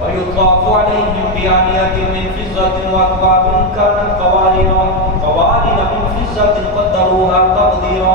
ويطاف عليهم بآنية من فضة وأكواب كانت قوارير من فضة قدروها تقديرا।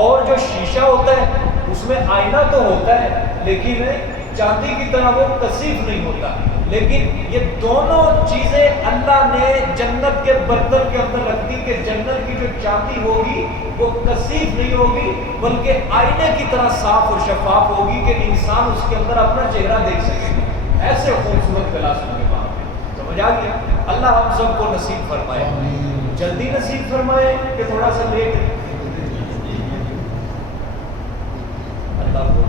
اور جو شیشہ ہوتا ہے اس میں آئینہ تو ہوتا ہے لیکن چاندی کی طرح وہ کثیف نہیں ہوتا. لیکن یہ دونوں چیزیں اللہ نے جنت کے برتن کے اندر رکھ دی کہ جنت کی جو چاندی ہوگی وہ کثیف نہیں ہوگی بلکہ آئینے کی طرح صاف اور شفاف ہوگی کہ انسان اس کے اندر اپنا چہرہ دیکھ سکے گا. ایسے خوبصورت گلاس ہوں گے وہاں پہ. سمجھ آ گیا؟ اللہ ہم سب کو نصیب فرمائے, جلدی نصیب فرمائے کہ تھوڑا سا لیٹ. اللہ کو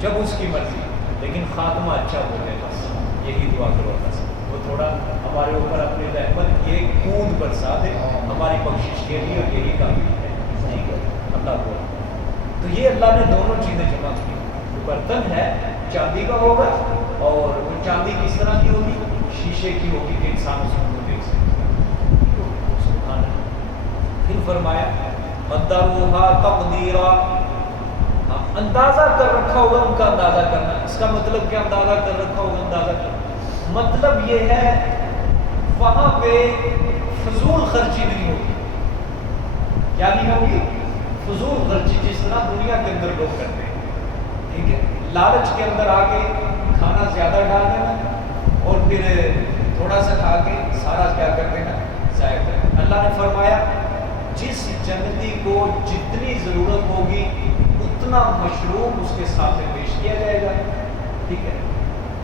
جب اس کی مرضی, لیکن خاتمہ اچھا ہو جائے بس یہی دعا کرو. بس وہ تھوڑا ہمارے اوپر اپنی رحمت یہ کود برسا دے ہماری بخشش کے لیے, اور یہی کافی ہے. ٹھیک ہے اللہ کو. تو یہ اللہ نے دونوں چیزیں جمع کی. برتن ہے چاندی کا ہوگا, اور وہ چاندی کس طرح کی ہوگی؟ شیشے کی ہوگی کہ انسان اس کو دیکھ سکے. سبحان اللہ. پھر فرمایا قدروہا تقدیرا, اندازہ کر رکھا ہوگا ان کا اندازہ کرنا. اس کا مطلب کیا اندازہ کر رکھا ہوگا؟ اندازہ کرنا مطلب یہ ہے وہاں پہ فضول خرچی نہیں ہوگی. کیا نہیں ہوگی؟ فضول خرچی, جس طرح دنیا کے اندر لوگ کرتے ہیں. ٹھیک ہے, لالچ کے اندر آ کے کھانا زیادہ ڈال دینا اور پھر تھوڑا سا کھا کے سارا کیا کر دینا, ضائع کر دینا. اللہ نے فرمایا جس جنتی کو جتنی ضرورت ہوگی اتنا مشروب اس کے سامنے پیش کیا جائے گا. ٹھیک ہے,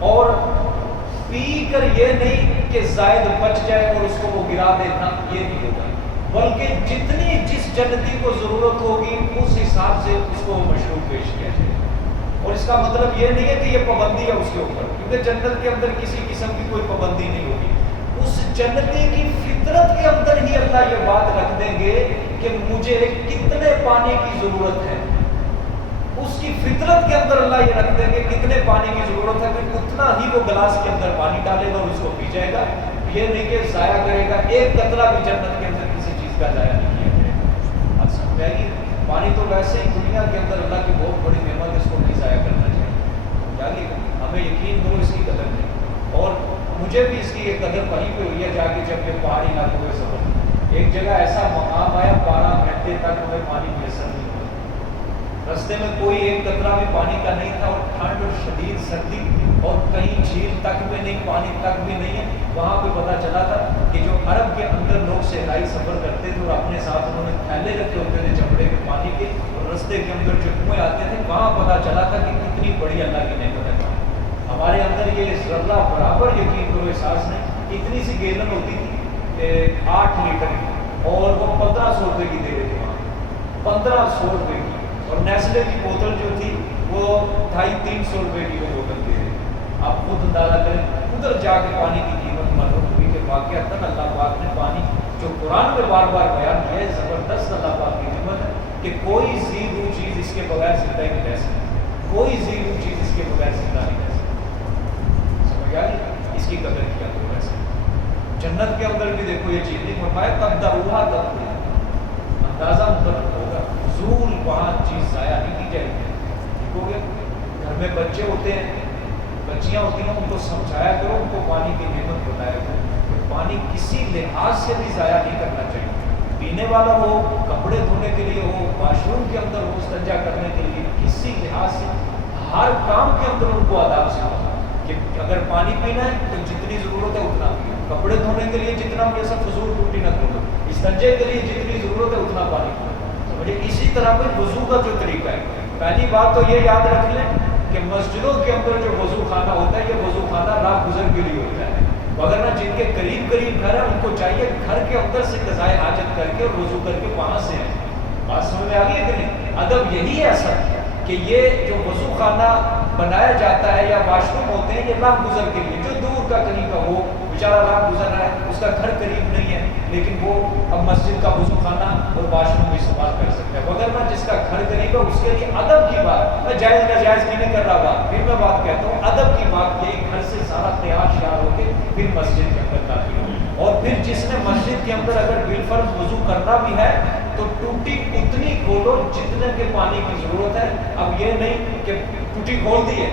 اور پی کر یہ نہیں کہ زائد بچ جائے اور اس کو وہ گرا دینا, یہ نہیں ہوگا. بلکہ جتنی جس جنتی کو ضرورت ہوگی اس حساب سے اس کو مشروب پیش کیا جائے گا. اور اس کا مطلب یہ نہیں ہے کہ یہ پابندی ہے اس کے اوپر, کیونکہ جنت کے اندر کسی قسم کی کوئی پابندی نہیں ہوگی. اس جنتی کی فطرت کے اندر ہی اللہ یہ بات رکھ دیں گے کہ مجھے کتنے پانی کی ضرورت ہے. اس کی فطرت کے اندر اللہ یہ رکھ دیں گے کتنے پانی کی ضرورت ہے, پھر اتنا ہی وہ گلاس کے اندر پانی ڈالے گا اور اس کو پی جائے گا. یہ نہیں کہ ضائع کرے گا, ایک قطرہ بھی جنت کے اندر کسی چیز کا ضائع نہیں کیا جائے گا. اب سمجھ آئے گی؟ پانی تو ویسے ہی دنیا کے اندر اللہ کی بہت بڑی نعمت, اس کو نہیں ضائع کرنا چاہیے. جاگے ہمیں یقین کرو اس کی قدر نہیں. اور مجھے بھی اس کی ایک قدر وہیں پہ ہوئی ہے جا کے, جب یہ پہاڑی علاقوں میں سفر, ایک جگہ ایسا مقام آیا 12 گھنٹے تک ہمیں پانی میسر نہیں ہوا. رستے میں کوئی ایک قطرہ بھی پانی کا نہیں تھا, اور ٹھنڈ اور شدید سردی, اور کہیں جھیل تک میں نہیں, پانی تک بھی نہیں ہے. وہاں پہ پتہ چلا تھا کہ جو عرب کے اندر لوگ صحرائی سفر کرتے تھے اور اپنے ساتھ انہوں نے تھیلے رکھے ہوتے تھے چمڑے کے پانی کے, اور رستے کے اندر جو کنویں آتے تھے وہاں پتہ چلا تھا کہ کتنی بڑی اللہ کی نعمت ہے. ہمارے اندر یہ ذرہ برابر یقین کرو احساس نہیں. اتنی سی گیلن ہوتی تھی 8 لیٹر کی, اور وہ 1500 روپے کی دے رہے تھے وہاں, 1500 روپے کی. اور نیسلے کی بوتل جو تھی وہ 250-300 روپے کی وہ بوتل دے رہے تھے. آپ خود اندازہ کریں ادھر جا کے پانی کی قیمت معلوم ہوئی کہ واقعات اللہ پاک نے پانی جو قرآن میں بار بار بیان کیا ہے, زبردست اللہ پاک کی نعمت ہے کہ کوئی زیرو چیز اس کے بغیر زندہ نہیں رہ سکتی. کوئی زیرو چیز اس کے بغیر زندہ نہیں رہ سکتی. سمجھ آ گئی؟ اس کی قدر کیا تو ویسے جنت کے اندر بھی دیکھو یہ چیز نہیں فرمایا قدروہا تقدیرا, اندازہ مقرر ہوگا. فضول وہاں چیز ضائع نہیں کی جائے گی. ٹھیک ہو گیا؟ گھر میں بچے ہوتے ہیں, بچیاں ہوتی ہیں, ان کو سمجھایا کرو, ان کو پانی کی نعمت بتایا کرو کہ پانی کسی لحاظ سے بھی ضائع نہیں کرنا چاہیے. پینے والا ہو, کپڑے دھونے کے لیے ہو, واش روم کے اندر ہو, استنجا کرنے کے لیے, کسی لحاظ سے ہر کام کے اندر ان کو آداب سکھاؤ کہ اگر پانی پینا ہے تو جتنی ضرورت ہے اتنا پیو, کپڑے دھونے کے لیے جتنا بھی ایسا فضول ٹوٹی نہ کرو, استنجے کے لیے جتنی ضرورت ہے اتنا پانی پیو. اسی طرح کوئی وضو کا جو طریقہ ہے, پہلی بات تو یہ یاد رکھ لیں کہ مسجدوں کے اندر جو وضو خانہ ہوتا ہے یہ وضو خانہ راہ گزر کے لیے ہوتا ہے. وغیرہ جن کے قریب قریب گھر ہے ان کو چاہیے گھر کے اندر سے قضائے حاجت کر کے اور وضو کر کے وہاں سے آئیں. بات سمجھ میں آ گئی ہے کہ نہیں؟ ادب یہی ہے اصل کہ یہ جو وضو خانہ بنایا جاتا ہے یا واش روم ہوتے ہیں یہ راہ گزر کے لیے, جو دور کا کہیں کا ہو بیچارہ راہ گزر رہا ہے, اس کا گھر قریب نہیں ہے, لیکن وہ اب مسجد کا وضو خانہ اور واش روم استعمال کر سکتا ہے. وغیرہ جس کا گھر قریب ہے اس کے لیے ادب کی بات, میں جائز ناجائز کی نہیں کر رہا بات, پھر میں بات کہتا ہوں ادب کی بات, یہی گھر سے سارا تیار شیار ہو کے پھر مسجد کے اندر داخل ہو. اور پھر جس نے مسجد کے اندر اگر بالفرض وضو کرنا بھی ہے تو ٹوٹی اتنی کھولو جتنے کے پانی کی ضرورت ہے. اب یہ نہیں کہ ٹوٹی کھول دی ہے,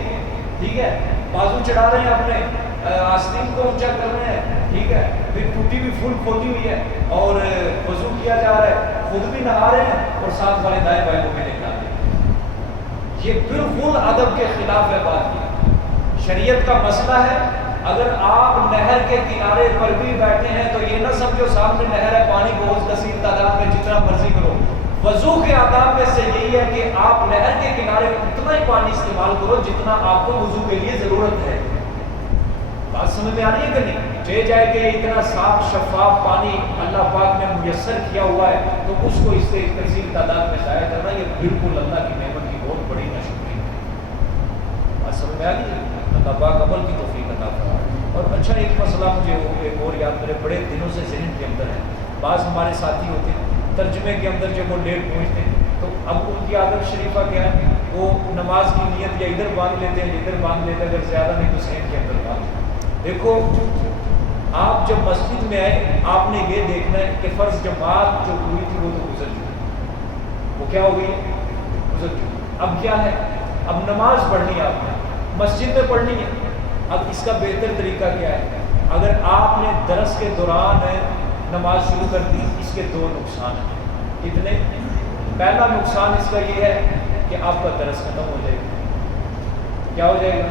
ٹھیک ہے, بازو چڑھا رہے ہیں اپنے, آستین کو اونچا کر رہے ہیں, ٹھیک ہے, پھر ٹوٹی بھی فل کھولی ہوئی ہے اور وضو کیا جا رہا ہے، خود بھی نہا رہے ہیں اور ساتھ والے دائیں بائیں کو بھی نکال رہے ہیں. یہ بالکل ادب کے خلاف ہے بات کی. شریعت کا مسئلہ ہے، اگر آپ نہر کے کنارے پر بھی بیٹھے ہیں تو یہ نہ سمجھو سامنے نہر ہے، پانی بہت کثیر تعداد میں جتنا مرضی کرو. وضو کے آداب میں سے یہی ہے کہ آپ نہر کے کنارے اتنا ہی پانی استعمال کرو جتنا آپ کو وضو کے لیے ضرورت ہے. بات سمجھ میں آ رہی ہے کہ نہیں؟ جے جائے کہ اتنا صاف شفاف پانی اللہ پاک نے میسر کیا ہوا ہے تو اس کو اس سے کثیر تعداد میں ضائع کرنا یہ بالکل اللہ کی نعمت کی بہت بڑی ناشکری ہے. بات سمجھ میں آ رہی ہے؟ اللہ پاک عمل کی توفیق عطا فرمائے. اور اچھا ایک مسئلہ مجھے ایک اور یاد میرے بڑے دنوں سے ذہن کے اندر ہے. بعض ہمارے ساتھی ہوتے ہیں ترجمے کے اندر جب وہ لیٹ پہنچتے ہیں تو اب ان کی عادت شریفہ کیا ہے، وہ نماز کی نیت یا ادھر باندھ لیتے ہیں یا ادھر باندھ لیتے ہیں، اگر زیادہ نہیں تو ذہن کے اندر باندھ. دیکھو آپ جب مسجد میں آئے آپ نے یہ دیکھنا ہے کہ فرض جماعت جو ہوئی تھی وہ تو گزر چکی، وہ کیا ہو گئی؟ گزر چکی. اب کیا ہے؟ اب نماز پڑھنی ہے، آپ نے مسجد میں پڑھنی ہے. اب اس کا بہتر طریقہ کیا ہے؟ اگر آپ نے درس کے دوران نماز شروع کر دی، اس کے دو نقصان ہیں. کتنے؟ پہلا نقصان اس کا یہ ہے کہ آپ کا درس ختم ہو جائے گا. کیا ہو جائے گا؟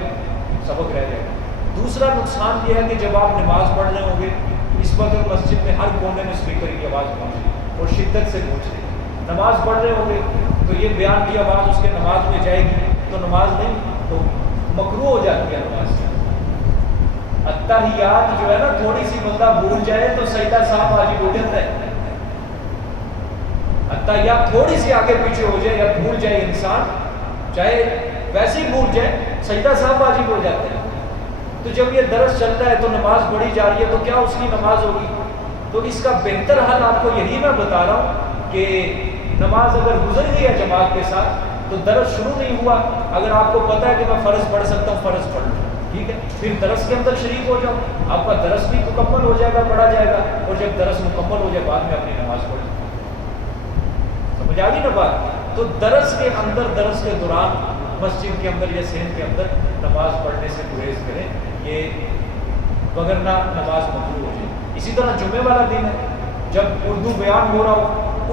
سبق رہ جائے گا. دوسرا نقصان یہ ہے کہ جب آپ نماز پڑھ رہے ہوں گے اس وقت مسجد میں ہر کونے میں اسپیکر کی آواز پہنچ رہی اور شدت سے پہنچ رہی. نماز پڑھ رہے ہوں گے تو یہ بیان کی آواز اس کے نماز میں جائے گی تو نماز نہیں تو مکروہ ہو جاتی ہے نماز سے. اتحیات جو ہے نا تھوڑی سی بندہ بھول جائے تو سجدہ صاحب واجب ہو جاتا ہے. اتحیات تھوڑی سی آگے پیچھے ہو جائے یا بھول جائے انسان، چاہے ویسے ہی بھول جائے، سجدہ صاحب واجب ہو جاتے ہیں. تو جب یہ درس چلتا ہے تو نماز پڑھی جا رہی ہے تو کیا اس کی نماز ہوگی؟ تو اس کا بہتر حل آپ کو یہی میں بتا رہا ہوں کہ نماز اگر گزر گئی ہے جماعت کے ساتھ تو درس شروع نہیں ہوا، اگر آپ کو پتہ ہے کہ میں فرض پڑھ سکتا ہوں فرض پڑھ لوں، ٹھیک ہے، پھر درس کے اندر شریک ہو جاؤ، آپ کا درس بھی مکمل ہو جائے گا، پڑھا جائے گا، اور جب درس مکمل ہو جائے بعد میں اپنی نماز پڑھ. سمجھ آ گئی نا بات؟ تو درس کے اندر درس کے دوران مسجد کے اندر یا صحن کے اندر نماز پڑھنے سے گریز کریں، یہ وگرنہ نماز مکروہ ہو جائے. اسی طرح جمعے والا دن ہے، جب اردو بیان ہو رہا ہو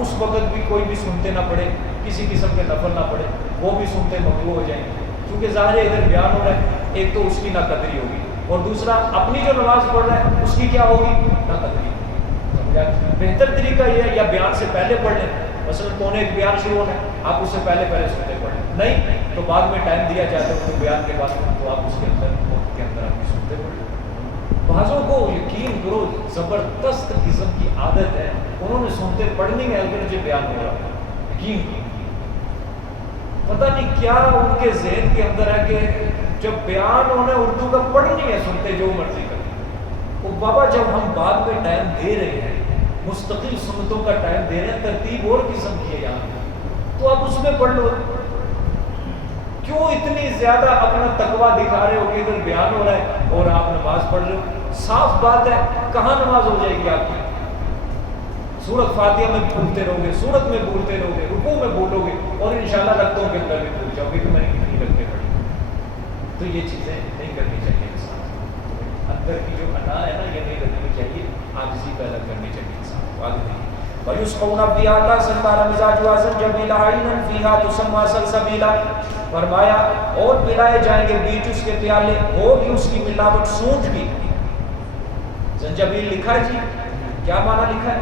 اس وقت بھی کوئی بھی سنتے نہ پڑے، کسی قسم کے نفل نہ پڑے، وہ بھی سنتے مکروہ ہو جائیں گے. کیونکہ ظاہر ہے ادھر بیان ہو رہا ہے، ایک تو اس کی ناقدری ہوگی اور دوسرا اپنی جو نماز پڑھ رہا ہے اس کی کیا ہوگی؟ ناقدری. بہتر طریقہ یہ ہے یا بیان سے پہلے پڑھ لیں، مثلا پونے ایک بیان شروع ہونا ہے آپ اس سے پہلے سنتے پڑھ لیں، نہیں تو بعد میں ٹائم دیا جاتا ہے تو بیان کے بعد تو آپ اس کے اندر وقت کے اندر آپ سنتے پڑھ لیں. بعضوں کو یقین کرو زبردست قسم کی عادت ہے، انہوں نے سنتے پڑھنی ہے اگر جو بیان ہو رہا ہے، یقین کرو پتہ نہیں کیا ان کے ذہن کے اندر ہے کہ جب بیان ہونا اردو کا پڑھنی ہے سنتے جو مرضی کریں. وہ بابا جب ہم بعد میں ٹائم دے رہے ہیں، مستقل سنتوں کا ٹائم دے رہے ہیں، ترتیب اور قسم کی ہے یہاں، تو آپ اس میں پڑھ لو. کیوں اتنی زیادہ اپنا تقویٰ دکھا رہے ہو کہ ادھر بیان ہو رہا ہے اور آپ نماز پڑھ رہے ہو؟ صاف بات ہے کہاں نماز ہو جائے گی آپ کی؟ سورت فاتحہ میں بھولتے رہو گے، سورت میں بھولتے رہو گے، رکوع میں بھولو گے اور انشاءاللہ رکعتوں کے اندر بھی بھول جاؤ گے کہ میں نے کتنی رکعتیں پڑھی. تو یہ چیزیں نہیں کرنی چاہیے انسان کو. اندر کی جو انا ہے نا یہ نہیں رکھنی چاہیے، عاجزی پیدا کرنی چاہیے انسان کو. آگے دیکھیے وَيُسْقَوْنَ فِيهَا كَأْسًا كَانَ مِزَاجُهَا زَنْجَبِيلًا عَيْنًا فِيهَا تُسَمَّىٰ سَلْسَبِيلًا. فرمایا اور پلائے جائیں گے بیچ اس کے پیالے، ہوگی اس کی ملاوٹ سونٹ کی. زنجبیل لکھا ہے جی، کیا معنی لکھا ہے؟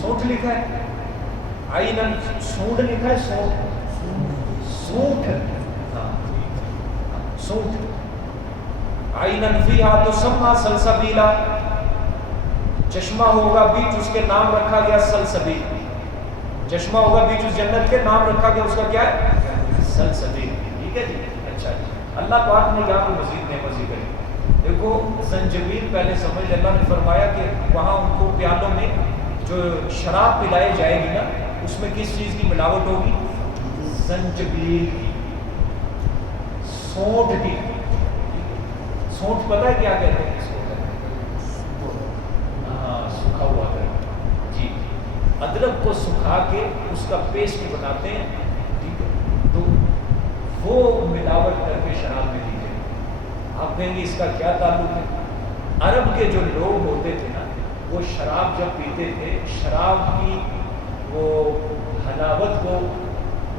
سونٹ لکھا ہے. عینن سونٹ لکھا ہے، سونٹ سونٹ. عینن فیہا تسمى سلسبیلا، چشمہ ہوگا بیچ اس کے نام رکھا گیا سلسبیل. چشمہ ہوگا بیچ اس جنت کے نام رکھا گیا اس کا کیا ہے؟ سلسبیل. ٹھیک ہے جی. اچھا جی، اللہ پاک نے یہاں پہ مزید نعمت ذکر کی. دیکھو زنجبیل پہلے سمجھ، اللہ نے فرمایا کہ وہاں ان کو پیالوں میں جو شراب پلائی جائے گی نا اس میں کس چیز کی ملاوٹ ہوگی؟ زنجبیل کی، سونٹ کی. سونٹ پتہ ہے کیا کہتے ہیں اس کو؟ ہاں، سکھا ہوا ادرک. جی، ادرک کو سکھا کے اس کا پیسٹ بناتے ہیں، ٹھیک ہے، تو وہ ملاوٹ کر کے شراب میں دی جائے. آپ کہیں گے اس کا کیا تعلق ہے؟ عرب کے جو لوگ ہوتے تھے نا وہ شراب جب پیتے تھے شراب کی وہ حلاوت کو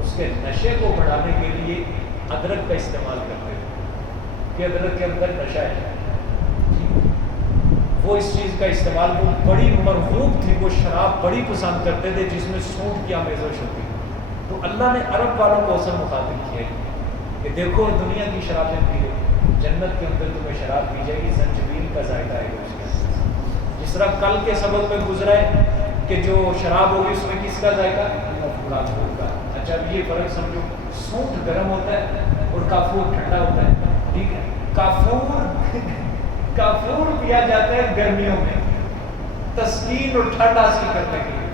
اس کے نشے کو بڑھانے کے لیے ادرک کا استعمال کرتے تھے کہ ادرک کے اندر نشہ ہے، وہ اس چیز کا استعمال وہ بڑی مرغوب تھی، وہ شراب بڑی پسند کرتے تھے جس میں سونٹ کی آمیزش ہوتی تھی۔ تو اللہ نے عرب والوں کو اصل مخاطب کیا ہے کہ دیکھو دنیا کی شرابیں پی رہے، جنت کے اندر تمہیں شراب پی جائے گی، زنجبیل کا ذائقہ ہے اس کے اندر۔ جس طرح کل کے سبق میں گزرا ہے کہ جو شراب ہوگی اس میں کس کا ذائقہ؟ کافور کا۔ اچھا اب یہ فرق سمجھو، سونٹ گرم ہوتا ہے اور کافور ٹھنڈا ہوتا ہے، ٹھیک ہے؟ کافور پیا جاتا ہے گرمیوں میں تسکین اور ٹھنڈ حاصل کرنے کے لیے،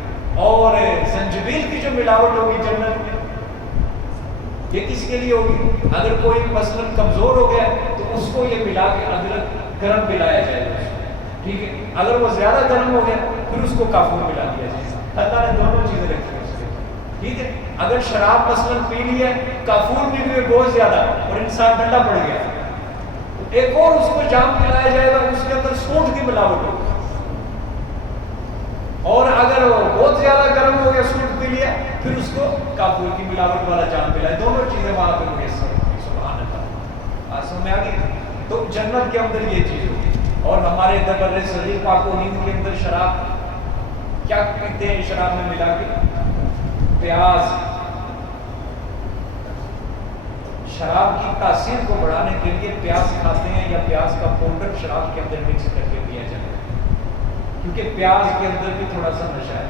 اور زنجبیل کی جو ملاوٹ ہوگی جنت میں یہ کس کے لیے ہوگی؟ اگر کوئی مثلا کمزور ہو گیا تو اس کو یہ ملا کے ادرک گرم پلایا جائے گا، ٹھیک ہے؟ اگر وہ زیادہ گرم ہو گیا پھر اس کو کافور ملا دیا جائے گا۔ اللہ نے دونوں چیزیں رکھی ہیں اس کے، ٹھیک ہے؟ اگر شراب مثلا پی لی ہے، کافور بھی ہوئے بہت زیادہ اور انسان ٹھنڈا پڑ گیا، ایک اور اس کو جام پلایا جائے گا، اس کے اندر سونٹ کی ملاوٹ ہوگی، اور اگر بہت زیادہ گرم ہو گیا سونٹ پی لیا پھر اس کو کافور کی ملاوٹ والا جام پلایا، دونوں چیزیں وہاں پہ میسر ہوگی۔ سبحان اللہ، سمجھ میں آ گئی؟ تو جنت کے اندر یہ چیز ہوگی۔ اور ہمارے بر صغیر پاک و ہند کے اندر شراب کیا پیتے ہیں؟ شراب میں ملا کے پیاز، شراب کی تاثیر کو بڑھانے کے لیے پیاز کھاتے ہیں، یا پیاز کا پاؤڈر شراب کے اندر مکس کر کے دیا جاتا ہے، کیونکہ پیاز کے اندر بھی تھوڑا سا نشہ ہے،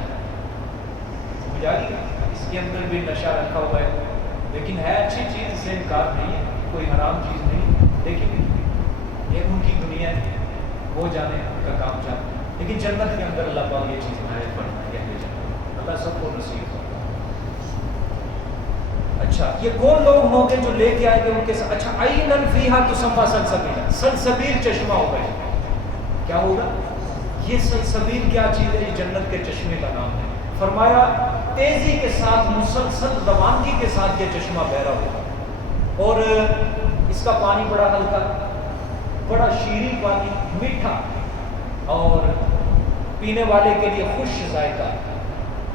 سمجھ آ گئی؟ اس کے اندر بھی نشہ رکھا ہوا ہے، لیکن ہے اچھی چیز، اس سے انکار نہیں ہے، کوئی حرام چیز نہیں، لیکن یہ ان کی دنیا ہے، وہ جانے ان کا کام جانے، لیکن جنت کے اندر اللہ پاک یہ چیز عنایت فرمائے گا، اللہ سب کو نصیب ہو۔ اچھا یہ کون لوگ ہوں گے جو لے کے آئیں گے ان کے ساتھ؟ اچھا عینن فیہا تسمی سلسبیلا، سلسبیل چشمہ ہوگا، کیا ہوگا یہ سلسبیل؟ کیا چیز ہے؟ یہ جنت کے چشمے کا نام ہے۔ فرمایا تیزی کے ساتھ مسلسل روانگی کے ساتھ یہ چشمہ بہ رہا ہوگا، اور اس کا پانی بڑا ہلکا، بڑا شیریں پانی، میٹھا، اور پینے والے کے لیے خوش ذائقہ۔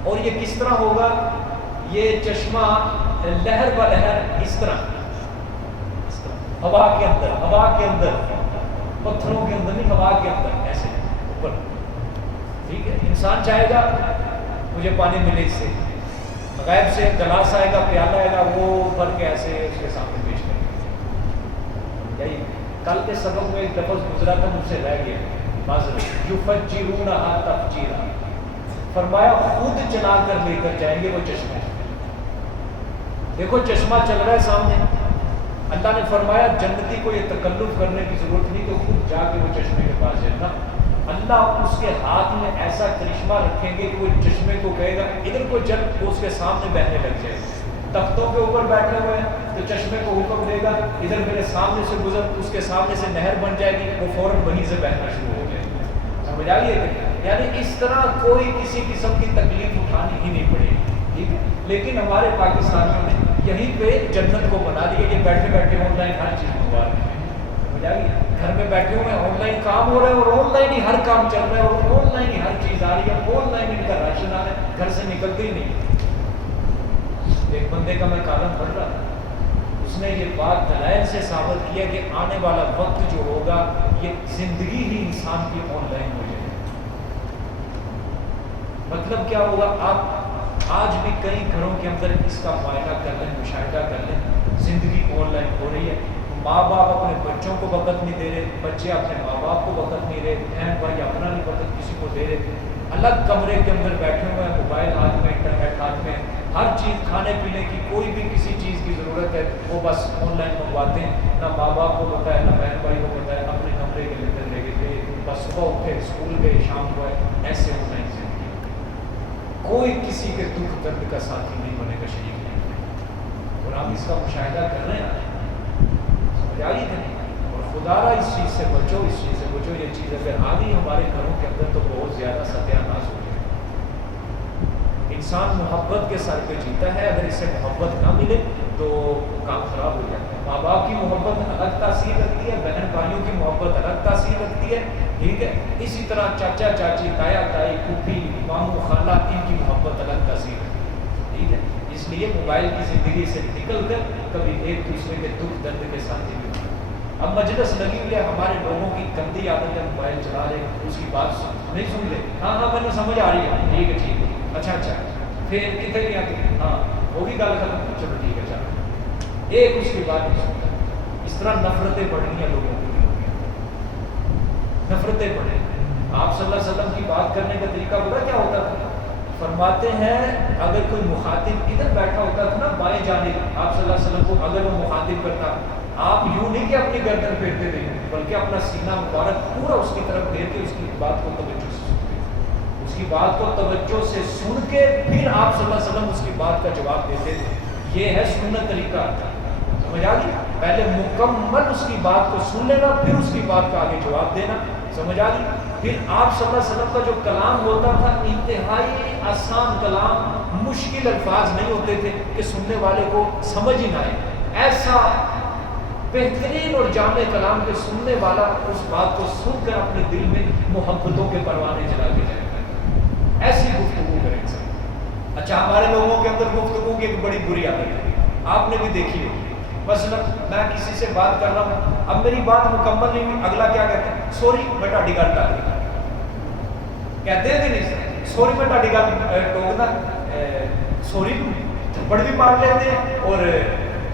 اور یہ کس طرح ہوگا؟ یہ چشمہ لہر ب لہر اس طرح ہوا کے اندر پتھروں کے اندر نہیں، ہوا کے اندر ایسے اوپر، ٹھیک ہے؟ انسان چاہے گا مجھے پانی ملے اس سے، غیب سے گلاس آئے گا، پیالہ آئے گا، وہ بھر کے ایسے اس کے سامنے پیش کریں گے۔ کل کے سبق میں ایک لفظ گزرا تھا مجھ سے رہ گیا، معذرت، یفجرونہا تفجیرا، فرمایا خود چلا کر لے کر جائیں گے وہ چشمہ۔ دیکھو چشمہ چل رہا ہے سامنے، اللہ نے فرمایا جنتی کو یہ تکلف کرنے کی ضرورت نہیں کہ خود جا کے وہ چشمے کے پاس جائے، نا اللہ اس کے ہاتھ میں ایسا کرشمہ رکھیں گے کہ وہ چشمے کو کہے گا ادھر کو چل، وہ اس کے سامنے بہنے لگ جائے گا۔ تختوں کے اوپر بیٹھے ہوئے ہیں تو چشمے کو حکم دے گا ادھر میرے سامنے سے گزر، اس کے سامنے سے نہر بن جائے گی، وہ فوراً وہیں سے بہنا شروع ہو جائے گا۔ سمجھ آئیے؟ یعنی اس طرح کوئی کسی قسم کی تکلیف اٹھانی ہی نہیں پڑے گی، ٹھیک ہے؟ لیکن ہمارے پاکستانیوں نے یہیں پہ جنت کو بنا دیا کہ بیٹھے بیٹھے آن لائن ہر چیز منگوا رہے ہیں، سمجھ آ گئی؟ گھر میں بیٹھے ہوئے آن لائن کام ہو رہا ہے، اور آن لائن ہی ہر کام چل رہا ہے، اور آن لائن ہی ہر چیز آ رہی ہے، آن لائن ان کا راشن آ رہا ہے، گھر سے نکلتے ہی نہیں۔ ایک بندے کا میں کالم پڑھ رہا تھا، اس نے یہ بات دلائل سے ثابت کیا کہ آنے والا وقت جو ہوگا یہ زندگی ہی انسان کی آن لائن ہو جائے گی۔ مطلب کیا ہوگا؟ آپ آج بھی کئی گھروں کے اندر اس کا معائنہ کر لیں، مشاہدہ کر لیں، زندگی آن لائن ہو رہی ہے، ماں باپ اپنے بچوں کو وقت نہیں دے رہے، بچے اپنے ماں باپ کو وقت نہیں دے رہے، بہن بھائی اپنا نہیں وقت کسی کو دے رہے، الگ کمرے کے اندر بیٹھے ہوئے ہیں، موبائل ہاتھ میں، انٹرنیٹ ہاتھ میں، ہر چیز کھانے پینے کی کوئی بھی کسی چیز کی ضرورت ہے وہ بس آن لائن منگواتے ہیں، نہ ماں باپ کو پتہ ہے نہ بہن بھائی کو پتہ ہے، اپنے کمرے کے اندر رہ گئے، بس صبح اٹھے اسکول گئے شام کو آئے، ایسے آن لائن زندگی۔ کوئی کسی کے دکھ درد کا ساتھی نہیں بنے گا، شریک نہیں بنے گا، اور ہم اس کا مشاہدہ کر رہے ہیں، سمجھ آ رہی ہے؟ اور خدا را اس چیز سے بچو، اس چیز سے بچو، یہ چیز اگر آ گئی ہمارے گھروں کے اندر تو بہت زیادہ ستیہ ناش ہو جائے گا۔ انسان محبت کے سر پہ جیتا ہے، اگر اسے محبت نہ ملے تو کام خراب ہو جاتا ہے۔ ماں باپ کی محبت الگ تاثیر رکھتی ہے، بہن بھائیوں کی محبت الگ تاثیر رکھتی ہے، ٹھیک ہے. اسی طرح چاچا چاچی، تایا تائی، پھوپھی، ماموں، خالہ، ان کی محبت الگ کثیر ہے. ٹھیک ہے. اس لیے موبائل کی زندگی سے نکل کر کبھی ایک دوسرے کے دکھ درد کے ساتھ بھی. اب مجلس لگی ہوئی ہے، ہمارے لوگوں کی گندی عادت ہے موبائل چلا رہے، اس کی بات نہیں سن رہے. ہاں ہاں مجھے سمجھ آ رہی ہے، ٹھیک ہے ٹھیک ہے، اچھا اچھا، پھر کتنے نہیں آتے، ہاں وہ بھی گل ختم، چلو ٹھیک ہے چلو، ایک اس کی بات نہیں سنتا. اس طرح نفرتیں بڑھ گئی ہیں لوگوں کی دلوں میں، نفرتیں بڑھیں. آپ صلی اللہ علیہ وسلم کی بات کرنے کا طریقہ پتہ کیا ہوتا تھا؟ فرماتے ہیں اگر کوئی مخاطب ادھر بیٹھا ہوتا تھا نا بائیں جانب، آپ صلی اللہ علیہ وسلم کو اگر وہ مخاطب کرتا، آپ یوں نہیں کہ اپنی گردن پھیرتے تھے، بلکہ اپنا سینہ مبارک پورا اس کی طرف پھیر کے اس کی بات کو توجہ سے سنتے، اس کی بات کو توجہ سے سن کے پھر آپ صلی اللہ علیہ وسلم اس کی بات کا جواب دیتے تھے. یہ ہے سنت طریقہ. سمجھ آ گئی؟ پہلے مکمل اس کی بات کو سن لینا، پھر اس کی بات کا آگے جواب دینا. سمجھ آ گئی؟ پھر آپ صلی اللہ علیہ وسلم کا جو کلام ہوتا تھا انتہائی آسان کلام، مشکل الفاظ نہیں ہوتے تھے کہ سننے والے کو سمجھ ہی نہ آئے. ایسا بہترین اور جامع کلام کے سننے والا اس بات کو سن کر اپنے دل میں محبتوں کے پروانے جلا کے جائے گا. ایسی گفتگو کریں سر. اچھا ہمارے لوگوں کے اندر گفتگو کی ایک بڑی بری عادت ہے، آپ نے بھی دیکھی ہوگی. مثلا میں کسی سے بات کر رہا ہوں، اب میری بات مکمل نہیں ہوئی، اگلا کیا کہتے ہیں؟ سوری میں ٹاڈی گل ٹال دی. کہتے ہیں کہ نہیں سر؟ سوری میں ٹاڈی گل ٹوکنا، سوری تھپڑ بھی مار لیتے ہیں اور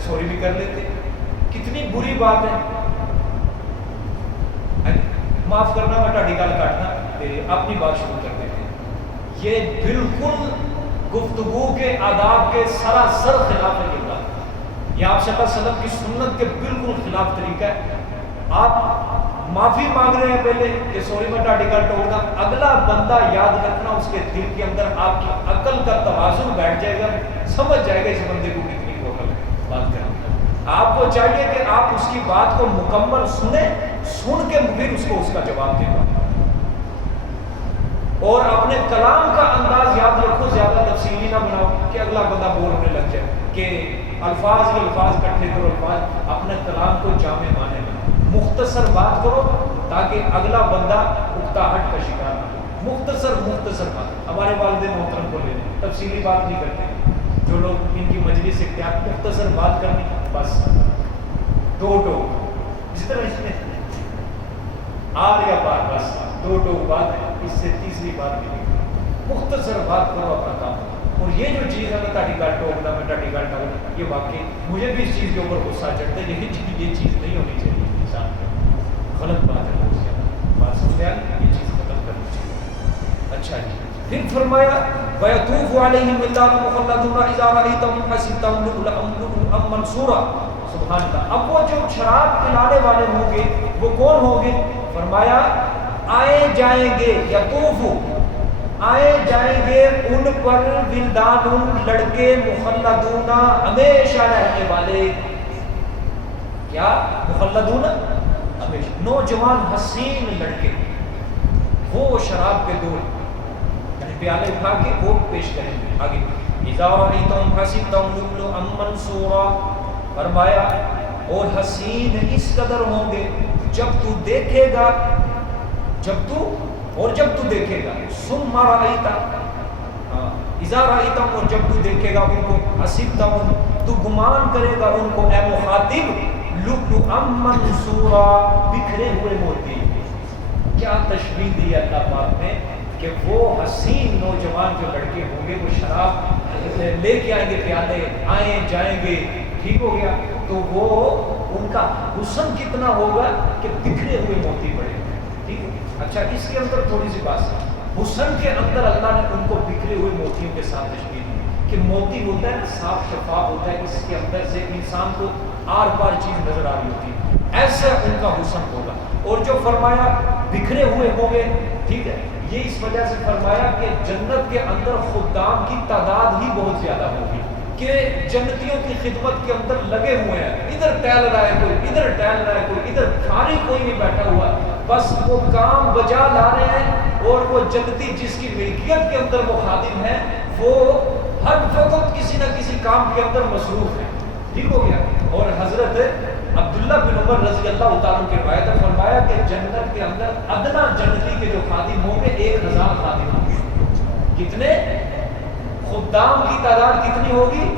سوری بھی کر لیتے ہیں. کتنی بری بات ہے. معاف کرنا میں ٹاڈی گل کاٹنا، اپنی بات شروع کر دیتے ہیں. یہ بالکل گفتگو کے آداب کے سراسر خلاف ہے. یہ آپ صلی اللہ علیہ وسلم کی سنت کے بالکل خلاف طریقہ ہے. آپ معافی مانگ رہے ہیں پہلے کہ سوری میں ٹاڈی گل ٹوکنا، اگلا بندہ یاد رکھنا اس کے دل کے اندر آپ کی عقل کا توازن بیٹھ جائے گا، سمجھ جائے گا اس بندے کو کتنی بوتل بات کرنا. آپ کو چاہیے کہ آپ اس کی بات کو مکمل سنیں، سن کے پھر اس کو اس کا جواب دیں. اور اپنے کلام کا انداز یاد رکھو، زیادہ تفصیلی نہ بناؤ کہ اگلا بندہ بولنے لگ جائے، کہ الفاظ کے الفاظ کٹھے کرو. الفاظ اپنے کلام کو جامع مانے بناؤ، مختصر بات کرو تاکہ اگلا بندہ اکتاہٹ کا شکار نہ ہو. مختصر بات. ہمارے والدین محترم کو لے لیں، تفصیلی بات نہیں کرتے. جو لوگ ان کی مجلس اختیار، مختصر بات کرنی، بس دو اس طرح اس میں آر یا بار، بس دو بات ہے، اس سے تیسری بات نہیں. مختصر بات کرو، اپنا کام. اور یہ جو چیز ہے میں ٹاڈی گل ٹوکنا، میں ٹاڈی گل ٹوکنا، یہ واقعی مجھے بھی اس چیز کے اوپر غصہ چڑھتا ہے. یہ چیز نہیں ہونی چاہیے انسان کو، غلط بات ہے. بہت زیادہ بات سمجھ آئی، یہ چیز ختم کرنی چاہیے. اچھا جی، پھر فرمایا وَيَطُوفُ عَلَيْهِمْ وِلْدَانٌ مُخَلَّدُونَ إِذَا رَأَيْتَهُمْ حَسِبْتَهُمْ لُؤْلُؤًا مَّنثُورًا. سبحان اللہ. اب وہ جو شراب پلانے والے ہوں گے وہ کون ہوں گے؟ فرمایا آئے جائیں گے، یطوف آئے جائیں گے ان پر ولدان لڑکے، مخلدون ہمیشہ رہنے والے. کیا؟ مخلدون ہمیشہ، نوجوان حسین لڑکے. وہ شراب کے دور یعنی پیالے اٹھا کے وہ پیش کریں گے. آگے اذا رأیتم حسبتم لؤلؤا منثورا. فرمایا اور حسین اس قدر ہوں گے جب تو دیکھے گا، جب تو دیکھے گا. ثم رأیت، اذا رأیتم، اور جب تو دیکھے گا ان کو، حسبتم تو گمان کرے گا ان کو اے مخاطب، لؤلؤا منثورا بکھرے ہوئے موتی. کیا تشبیہ دی اللہ پاک نے کہ وہ حسین نوجوان جو لڑکے ہوں گے وہ شراب لے کے آئیں گے، پیالے آئیں جائیں گے، ٹھیک ہو گیا. تو وہ ان کا حسن کتنا ہوگا کہ بکھرے ہوئے موتی پڑے گا. ٹھیک ہے. اچھا اس کے اندر تھوڑی سی بات ہے. حسن کے اندر اللہ نے ان کو بکھرے ہوئے موتیوں کے ساتھ تشبیہ دی کہ موتی ہوتا ہے صاف شفاف ہوتا ہے، اس کے اندر سے انسان کو آر پار چیز نظر آ رہی ہوتی ہے، ایسا ان کا حسن ہوگا. اور جو فرمایا بکھرے ہوئے ہوں گے، ٹھیک ہے، یہ اس وجہ سے فرمایا کہ جنت کے اندر خدام کی تعداد ہی بہت زیادہ ہوگی کہ جنتیوں کی خدمت کے اندر لگے ہوئے ہیں. ادھر ٹہل رہا ہے کوئی، ادھر ٹہل رہا ہے کوئی، ادھر فارغ کوئی نہیں بیٹھا ہوا، بس وہ کام بجا لا رہے ہیں. اور وہ جنتی جس کی ملکیت کے اندر وہ خادم ہے، وہ ہر وقت کسی نہ کسی کام کے اندر مصروف ہے. ٹھیک ہو گیا. اور حضرت عبداللہ بن عمر رضی اللہ تعالیٰ کی روایت ہے، فرمایا کہ جنت کے اندر ادنا جنتی کے جو خادم ہوں گے 1000 خادم ہوں گے. کتنے خدام کی تعداد کتنی ہوگی؟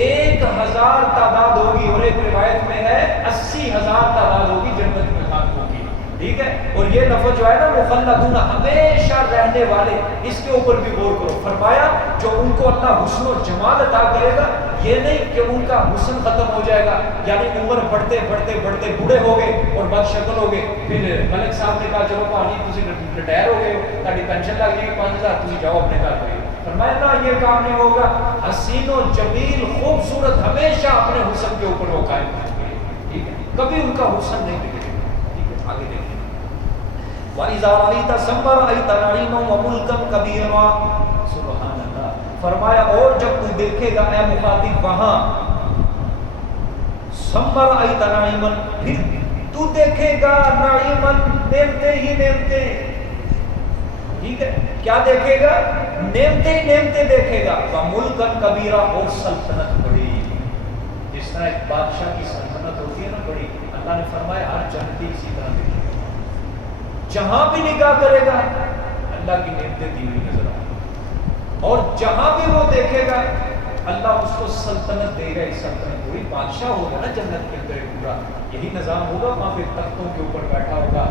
1000 تعداد ہوگی. اور ایک روایت میں ہے 80,000 تعداد ہوگی جنت میں خادموں کی. ٹھیک ہے. اور یہ لفظ جو ہے نا مخلدون، ہمیشہ رہنے والے، اس کے اوپر بھی غور کرو. فرمایا جو ان کو اللہ حسن و جمال عطا کرے گا، یہ نہیں کہ ان کا حسن ختم ہو جائے گا، یعنی عمر بڑھتے بڑھتے بڑھتے بوڑھے ہو گئے اور بد شکل ہو گئے. پھر ملک صاحب نے کہا چلو پانی تھی ریٹائر ہو گئے ہو، تاری پینشن لگ جائے گی 5000، تھی جاؤ اپنے گھر پہ. فرمایا نہ، یہ کام نہیں ہوگا. حسین و جمیل خوبصورت ہمیشہ اپنے حسن کے اوپر وہ قائم رہیں گے. ٹھیک ہے، کبھی ان کا حسن نہیں بگڑے گا. ٹھیک ہے، آگے دیکھیں. وَإِذَا رَأَيْتَ ثَمَّ رَأَيْتَ نَعِيمًا وَمُلْكًا كَبِيرًا. سبحان اللہ. فرمایا اور جب تو دیکھے گا اے مخاطب وہاں، ثَمَّ رَأَيْتَ نَعِيمًا، پھر تو دیکھے گا نعیمًا، نعمتیں ہی نعمتیں. ٹھیک ہے، کیا دیکھے گا؟ نعمتیں ہی نعمتیں دیکھے گا. وَمُلْكًا كَبِيرًا، اور سلطنت بڑی. جس طرح ایک بادشاہ کی سلطنت ہوتی ہے نا بڑی، اللہ نے فرمایا ہر جنتی اسی طرح دیکھے گا. جہاں بھی نگاہ کرے گا اللہ کی نعمتیں دی ہوئی نظر آئے گی، اور جہاں بھی وہ دیکھے گا اللہ اس کو سلطنت دے گا. ایک سلطنت کوئی بادشاہ ہوگا نا جنت کے اندر، پورا یہی نظام ہوگا. وہاں پہ تختوں کے اوپر بیٹھا ہوگا،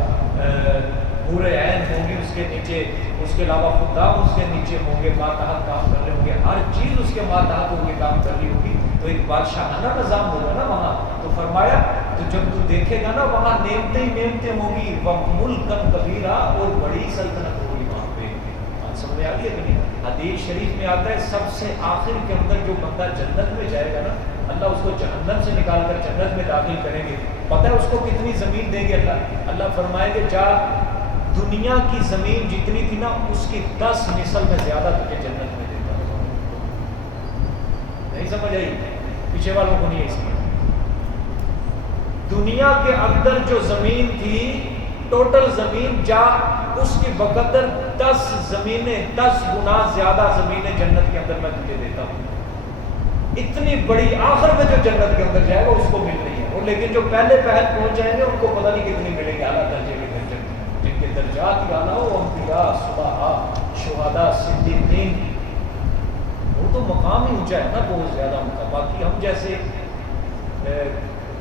پورے عین ہوں گے اس کے نیچے، اس کے علاوہ خدام اس کے نیچے ہوں گے، ماتحت کام کر رہے ہوں گے، ہر چیز اس کے ماتحت ہوں گے کام کر رہی ہوگی. تو ایک بادشاہانہ نظام ہوگا نا وہاں. تو فرمایا تو جب تو دیکھے گا نا وہاں نعمتیں ہی نعمتیں ہوں گی. وَمُلْكًا كَبِيرًا، اور بڑی سلطنت ہوگی وہاں پہ. بات سمجھ آ گئی ہے کہ نہیں؟ حدیث شریف میں آتا ہے سب سے آخر کے اندر جو بندہ جنت میں جائے گا نا، اللہ اس کو جہنم سے نکال کر جنت میں داخل کریں گے. پتہ ہے اس کو کتنی زمین دیں گے اللہ؟ اللہ فرمائے گے جا دنیا کی زمین جتنی تھی نا اس کی 10 مثل میں زیادہ تجھے جنت میں دیتا ہوں. نہیں سمجھ آئی؟ پیچھے والوں کو نہیں ہے سمجھ. دنیا کے اندر جو زمین تھی، ٹوٹل زمین جا اس کی بقدر 10 زمینیں، 10 گنا زیادہ زمینیں جنت کے اندر میں تجھے دیتا ہوں. اتنی بڑی آخر میں جو جنت کے اندر جائے گا اس کو مل رہی ہے. اور لیکن جو پہلے پہل پہنچ جائیں گے ان کو پتہ نہیں کتنی ملے گی. اعلیٰ درجے کے درجے جن کے درجات ہی اعلیٰ ہو، انبیاء، صلحاء، شہداء، صدیقین، وہ تو مقام ہی اونچا ہے نا بہت زیادہ ان کا. باقی ہم جیسے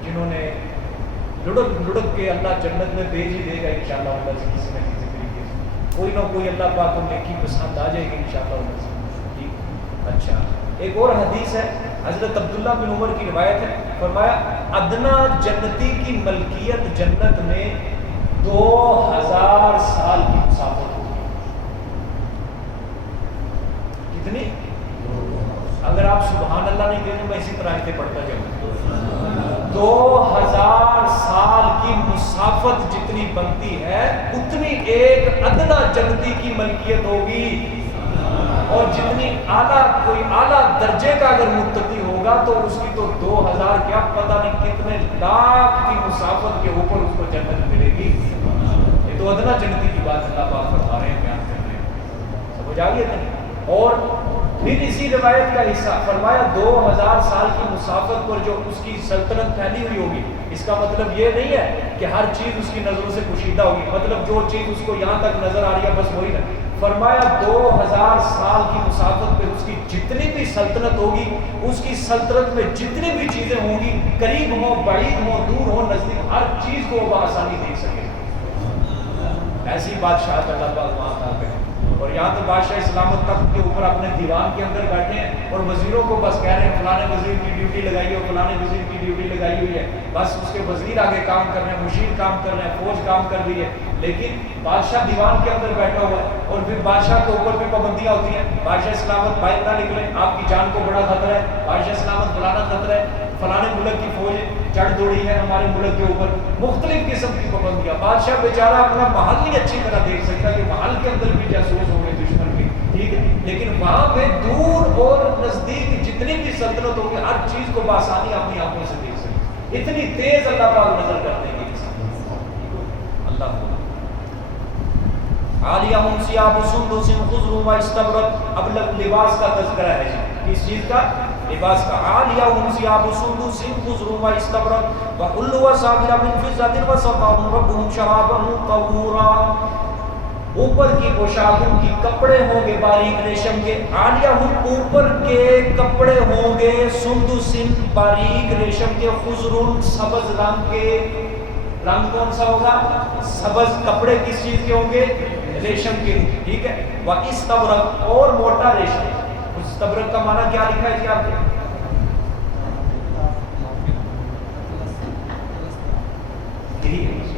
جنہوں نے لڑک کے اللہ جنت میں بھیج ہی دے گا انشاءاللہ اللہ سے کسی نہ کسی طریقے سے. کوئی نہ کوئی اللہ پاک کو نیکی پسند آ جائے گی انشاءاللہ اللہ سے. ٹھیک. اچھا، ایک اور حدیث ہے حضرت عبداللہ بن عمر کی روایت ہے. فرمایا ادنا جنتی کی ملکیت جنت میں 2000 سال کی مسافت ہوگی. کتنی؟ اگر آپ سبحان اللہ نہیں کہیں میں اسی طرح آیتیں پڑھتا جاؤں. 2000 سال کی مسافت جتنی بنتی ہے اتنی ایک ادنا جنتی کی ملکیت ہوگی. اور جتنی اعلیٰ کوئی اعلیٰ درجے کا اگر متقی ہوگا تو اس کی تو 2000 کیا پتہ نہیں کتنے لاکھ کی مسافت کے اوپر اس کو جنت ملے گی. یہ تو ادنا جنتی کی بات اللہ پاک فرما رہے ہیں، بیان کر رہے ہیں. سمجھ آ گیا نہیں؟ اور پھر اسی روایت کا حصہ فرمایا 2000 سال کی مسافت پر جو اس کی سلطنت پھیلی ہوئی ہوگی. اس کا مطلب یہ نہیں ہے کہ ہر چیز اس کی نظروں سے پوشیدہ ہوگی، مطلب جو چیز اس کو یہاں تک نظر آ رہی ہے بس وہی نہ. فرمایا 2000 سال کی مسافت پہ اس کی جتنی بھی سلطنت ہوگی، اس کی سلطنت میں جتنی بھی چیزیں ہوں گی، قریب ہو، بعید ہو، دور ہو، نزدیک، ہر چیز کو وہ بآسانی دیکھ سکے. ایسی بادشاہت اللہ پاک وہاں عطا کرے. اور یہاں تو بادشاہ اسلامت تخت کے اوپر اپنے دیوان کے اندر بیٹھے ہیں اور وزیروں کو بس کہہ رہے ہیں فلانے وزیر کی ڈیوٹی لگائی ہے، فلانے وزیر کی ڈیوٹی لگائی ہوئی ہے. بس اس کے وزیر آگے کام کر رہے ہیں، مشیر کام کر رہے ہیں، فوج کام کر رہی ہے، لیکن بادشاہ دیوان کے اندر بیٹھا ہوا ہے. اور پھر بادشاہ کے اوپر بھی پابندیاں ہوتی ہیں. بادشاہ اسلامت باہر نہ نکلے، آپ کی جان کو بڑا خطرہ ہے. بادشاہ اسلامت فلانا خطرہ ہے، فلانے ملک کی فوج چڑھ دوڑی ہے ہمارے ملک کے اوپر. مختلف قسم کی پابندیاں. بادشاہ بیچارہ اپنا محل نہیں اچھی طرح دیکھ سکتا کہ محل کے اندر بھی جاسوس ہو گئے دشمن کے. ٹھیک ہے، لیکن وہاں پہ دور اور نزدیک جتنی بھی سلطنت ہوگی ہر چیز کو بآسانی اپنی آنکھوں سے دیکھ سکتے. اتنی تیز اللہ پاک نظر کرتے ہیں اللہ کو. عالیہم ثیاب سندس خضر و استبرق. اب لباس کا تذکرہ ہے جی. کس چیز کا؟ لباس کا عالیہم ثیاب سندس خضر و استبرق وحلوا وساور من فضة وسقاهم ربهم شرابا طهورا. اوپر کی پوشاک ان کی کپڑے ہوں گے باریک ریشم کے. عالیہم اوپر کے کپڑے ہوں گے سندس باریک ریشم کے خضر سبز رنگ کے. رنگ کون سا ہوگا؟ سبز. کپڑے کس چیز کے ہوں گے؟ ریشم کے. ٹھیک ہے. واستبرق اور موٹا ریشم. استبرق کا معنی کیا لکھا ہے آپ نے؟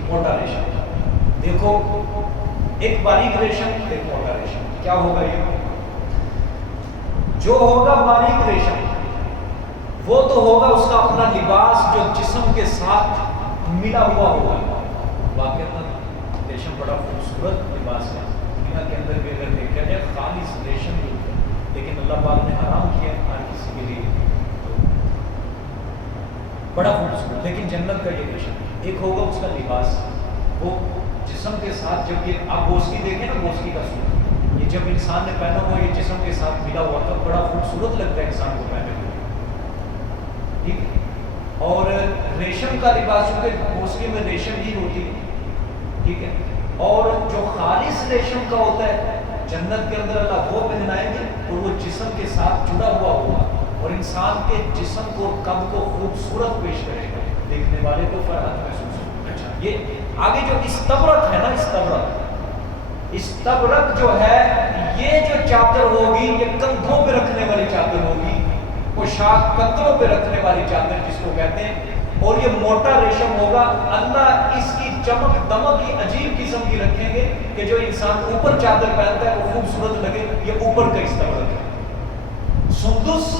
موٹا ریشم. دیکھو ایک باریک ریشم ایک موٹا ریشم. کیا ہوگا یہ؟ جو ہوگا باریک ریشم وہ تو ہوگا اس کا اپنا لباس جو جسم کے ساتھ ملا ہوا ہوگا. واقعی ریشم بڑا خوبصورت لباس ہے. دنیا کے اندر بھی اگر دیکھا جائے خالص ریشم بھی ہوتا ہے لیکن اللہ پاک نے حرام کیا ہر کسی کے لیے تو بڑا خوبصورت. لیکن جنت کا یہ ریشم ایک ہوگا اس کا لباس وہ جسم کے ساتھ. جب یہ آپ گوسکی دیکھیں نا گوسکی کا سوٹ یہ جب انسان نے پہنا ہوا یہ جسم کے ساتھ ملا ہوا تھا بڑا خوبصورت لگتا ہے انسان کو پہنے ہوئے. ٹھیک ہے. اور ریشم کا لباس چونکہ گوسکی میں ریشم ہی ہوتی ہے. ٹھیک ہے. اور جو خالص ریشم کا ہوتا ہے جنت کے اندر اللہ وہ پہنائیں گے اور وہ جسم کے ساتھ جڑا ہوا ہوگا اور انسان کے جسم کو قد کو خوبصورت پیش کرے گا. دیکھنے والے کو فرحت محسوس ہوگا. اچھا یہ آگے جو استبرق ہے نا استبرق جو ہے یہ جو چادر ہوگی یہ کندھوں پہ رکھنے والی چادر ہوگی. پوشاک کندھوں پہ رکھنے والی چادر جس کو کہتے ہیں. اور یہ موٹا ریشم ہوگا. اللہ اس کی چمک دمک کی عجیب قسم کی رکھیں گے کہ جو انسان اوپر چادر پہنتا ہے وہ خوبصورت لگے. یہ اوپر کا استبرق ہے. سندس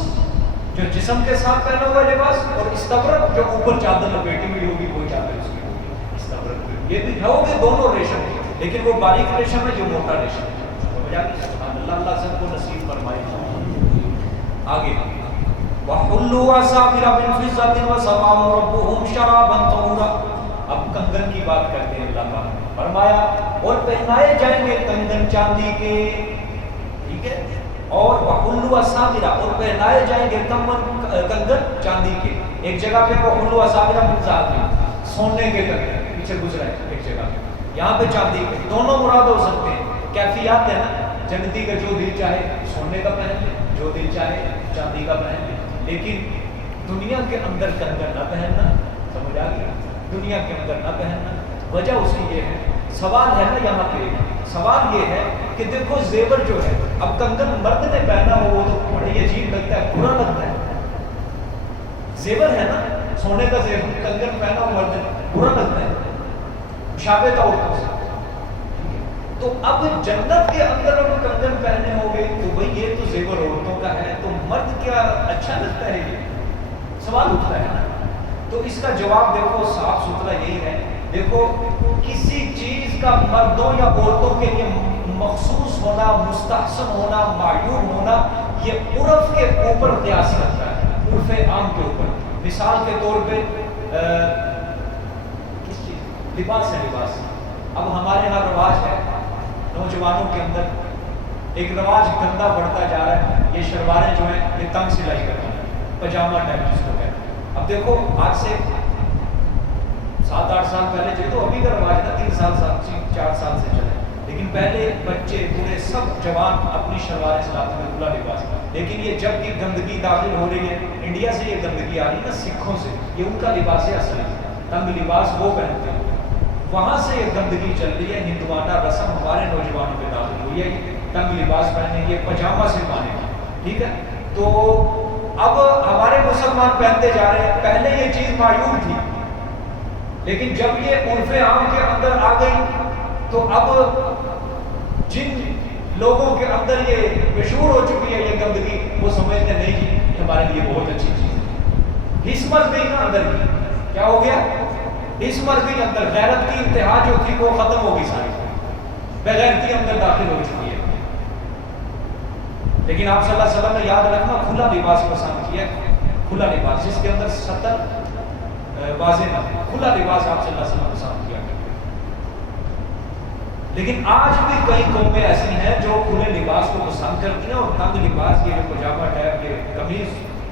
جو جسم کے ساتھ پہنا ہوا لباس اور استبرق جو اوپر چادر لپیٹی ہوئی ہوگی وہ چادر اس کی ہوگی استبرق. یہ بھی ہوگے دونوں ریشم لیکن وہ باریک ریشم ہے جو موٹا ریشم ہے. اللہ اللہ سب کو نصیب فرمائے. آگے وَحُلُّوا أَسَاوِرَ مِن فِضَّةٍ وَسَقَاهُمْ رَبُّهُمْ شَرَابًا طَهُورًا. اب کنگن کی بات کرتے ہیں. اللہ تعالیٰ نے فرمایا اور پہنائے جائیں گے کنگن چاندی کے. ٹھیک ہے. اور وَحُلُّوا أَسَاوِرَ اور پہنائے جائیں گے کنگن چاندی کے. ایک جگہ پہ وَحُلُّوا أَسَاوِرَ مِن ذَهَبٍ سونے کے کنگن پیچھے گزرا ہے ایک جگہ پہ. یہاں پہ چاندی کے. دونوں مراد ہو سکتے ہیں. کیفیات ہے نا. جنتی کا جو دل چاہے سونے کا پہن لے جو دل چاہے چاندی کا پہن لے. لیکن دنیا کے اندر کنگن نہ پہننا. سمجھ آ گیا؟ دنیا کے اندر نہ پہننا. وجہ اس کی یہ ہے. سوال ہے نا یہاں پہ سوال یہ ہے کہ دیکھو زیور جو ہے اب کنگن مرد نے پہنا ہو وہ تو بڑی عجیب لگتا ہے برا لگتا ہے. زیور ہے نا سونے کا زیور کنگن پہنا ہو مرد نے برا لگتا ہے. شابے کا عورتوں سے. تو اب جنت کے اندر اب کنگن پہنے ہوں گے تو بھئی یہ تو زیور عورتوں کا ہے تو مرد کیا اچھا لگتا ہے؟ یہ سوال اٹھتا ہے نا. تو اس کا جواب دیکھو صاف ستھرا یہی ہے. دیکھو کسی چیز کا مردوں یا عورتوں کے لیے مخصوص ہونا مستحسن ہونا معیوب ہونا یہ عرف کے اوپر قیاس کرتا ہے. عرف عام کے اوپر. مثال کے طور پہ کس چیز لباس ہے. لباس اب ہمارے یہاں رواج ہے نوجوانوں کے اندر ایک رواج گندا بڑھتا جا رہا ہے. یہ شلواریں جو ہیں یہ تنگ سلائی کرنا ہے پجامہ ٹائپ جس کو کہتے ہیں. اب دیکھو آج سے 7-8 سال پہلے جو تو ابھی کا رواج تھا 3 سال 4 سال سے چلے. لیکن پہلے بچے بوڑھے سب جوان اپنی شلواریں چلاتے ہیں کھلا لباس. لیکن یہ جب کی گندگی داخل ہو رہی ہے انڈیا سے یہ گندگی آ رہی ہے نا سکھوں سے. یہ ان کا لباس اصل ہے. تنگ لباس وہ پہنتے ہیں. وہاں سے یہ گندگی چل رہی ہے. ہندوانہ رسم ہمارے نوجوانوں پہ داخل ہوئی ہے. تنگ لباس پہنے یہ پجامہ سے پانے. ٹھیک ہے. تو اب ہمارے مسلمان پہنتے جا رہے ہیں. پہلے یہ چیز معیوب تھی لیکن جب یہ عرف عام کے اندر آ گئی تو اب جن لوگوں کے اندر یہ مشہور ہو چکی ہے یہ گندگی وہ سمجھتے نہیں کہ ہمارے لیے بہت اچھی چیز ہے. حس مر گئی نا اندر کی. کیا ہو گیا؟ حس مر گئی اندر. غیرت کی انتہا جو تھی وہ ختم ہو گئی ساری. بغیرتی اندر داخل ہو چکی ہے. لیکن آپ صلی اللہ علیہ وسلم نے یاد رکھنا کھلا لباس پسند کیا. کھلا لباس جس کے اندر سطر واضح نہ ہو. کھلا لباس آپ صلی اللہ علیہ وسلم پسند کیا. لیکن آج بھی کئی قومیں ایسی ہیں جو کھلے لباس کو پسند کرتی ہیں اور تنگ لباس یہ جو پجامہ ٹائپ یہ قمیض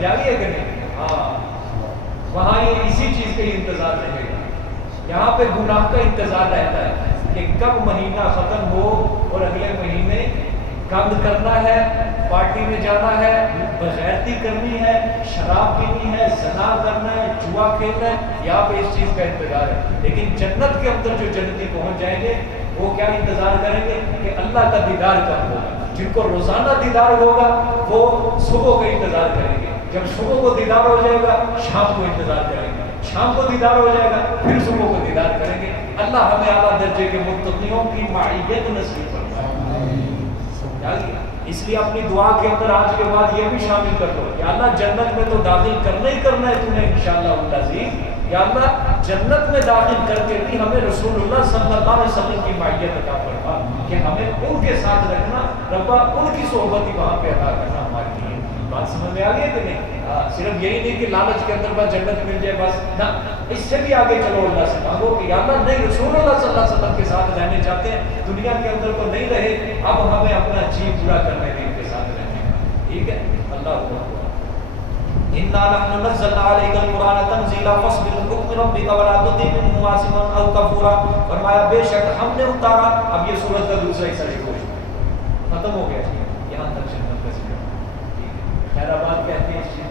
سمجھ آ گئی ہے کہ نہیں؟ ہاں وہاں یہ اسی چیز کا انتظار رہے گا. یہاں پہ گناہ کا انتظار رہتا ہے کہ کب مہینہ ختم ہو اور اگلے مہینے گند کرنا ہے، پارٹی میں جانا ہے، بغیرتی کرنی ہے، شراب پینی ہے، زنا کرنا ہے، جوا کھیلنا ہے. یہاں پہ اس چیز کا انتظار ہے. لیکن جنت کے اندر جو جنتی پہنچ جائیں گے وہ کیا انتظار کریں گے کہ اللہ کا دیدار کب ہوگا. جن کو روزانہ دیدار ہوگا وہ صبح کا انتظار کریں گے. جب صبح کو دیدار ہو جائے گا شام کو انتظار کریں گے، شام کو دیدار ہو جائے گا پھر صبح کو دیدار کریں گے. اللہ ہمیں اعلیٰ درجے کے متقیوں کی معیت نصیب فرمائے. اس لیے اپنی دعا کے اندر آج کے بعد یہ بھی شامل کر دو کہ اللہ جنت میں تو داخل کرنا ہی کرنا ہے تمہیں انشاءاللہ العزیز. یا اللہ جنت میں داخل کر کے بھی ہمیں رسول اللہ صلی اللہ علیہ وسلم کی معیت عطا فرما کہ ہمیں ان کے ساتھ رکھنا، ربا ان کی صحبت ہی وہاں پہ عطا کرنا ہمارے لیے. بات سمجھ میں آ گئی کہ نہیں؟ صرف یہی نہیں کہ لالچ کے اندر بس جنت مل جائے بس نہ، اس سے بھی آگے چلو. اللہ سے مانگو کہ یا اللہ نہیں رسول اللہ صلی اللہ علیہ وسلم کے ساتھ رہنے چاہتے ہیں، دنیا کے اندر تو نہیں رہے، اب ہمیں اپنا جی پورا کرنے کے ان کے ساتھ رہنے کا. ٹھیک ہے؟ اللہ اِنَّا نَحْنُ نَزَّلْنَا عَلَيْكَ الْقُرْآنَ تَنزِيلًا فَاصْبِرْ لِحُكْمِ رَبِّكَ وَلَا تُطِعْ مِنْهُمْ عَاصِمًا أَوْ كَفُورًا. فرمایا بے شک ہم نے اتارا. اب یہ سورت کا دوسرا حصہ لکھو، ختم ہو گیا. یہاں تک جنت کا ذکر. خیر آباد کہتے ہیں اس چیز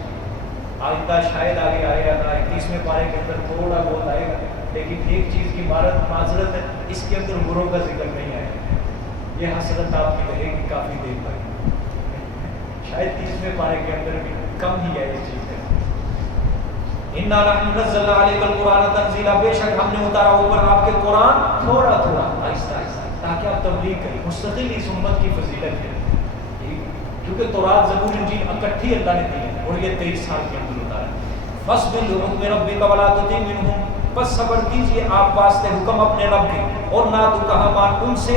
آئندہ شاید آگے آئے گا نا 31ویں پارے کے اندر تھوڑا بہت آئے گا، لیکن ایک چیز کی معذرت ہے، اس کے اندر گروہ کا ذکر نہیں آئے گا. یہ حسرت آپ کی رہے گی کافی دیر تک. شاید 30ویں پارے کے اندر بھی کم ہی ہے اس چیز کا. اِنَّا نَحْنُ نَزَّلْنَا عَلَيْكَ الْقُرْآنَ تَنزِيلًا بے شک ہم نے اتارا اوپر آپ کے قرآن تھوڑا تھوڑا آہستہ آہستہ تاکہ آپ تبلیغ کریں. مستقل اس امت کی فضیلت ہے کیونکہ تورات زبور انجیل اکٹھی اللہ نے دی ہے اور یہ 23 سال کے اندر اتارا ہے. فَاصْبِرْ لِحُكْمِ رَبِّكَ وَلَا تُطِعْ مِنْهُمْ بس صبر کیجئے آپ واسطے حکم اپنے رب کے اور نہ تو کہا مان ان سے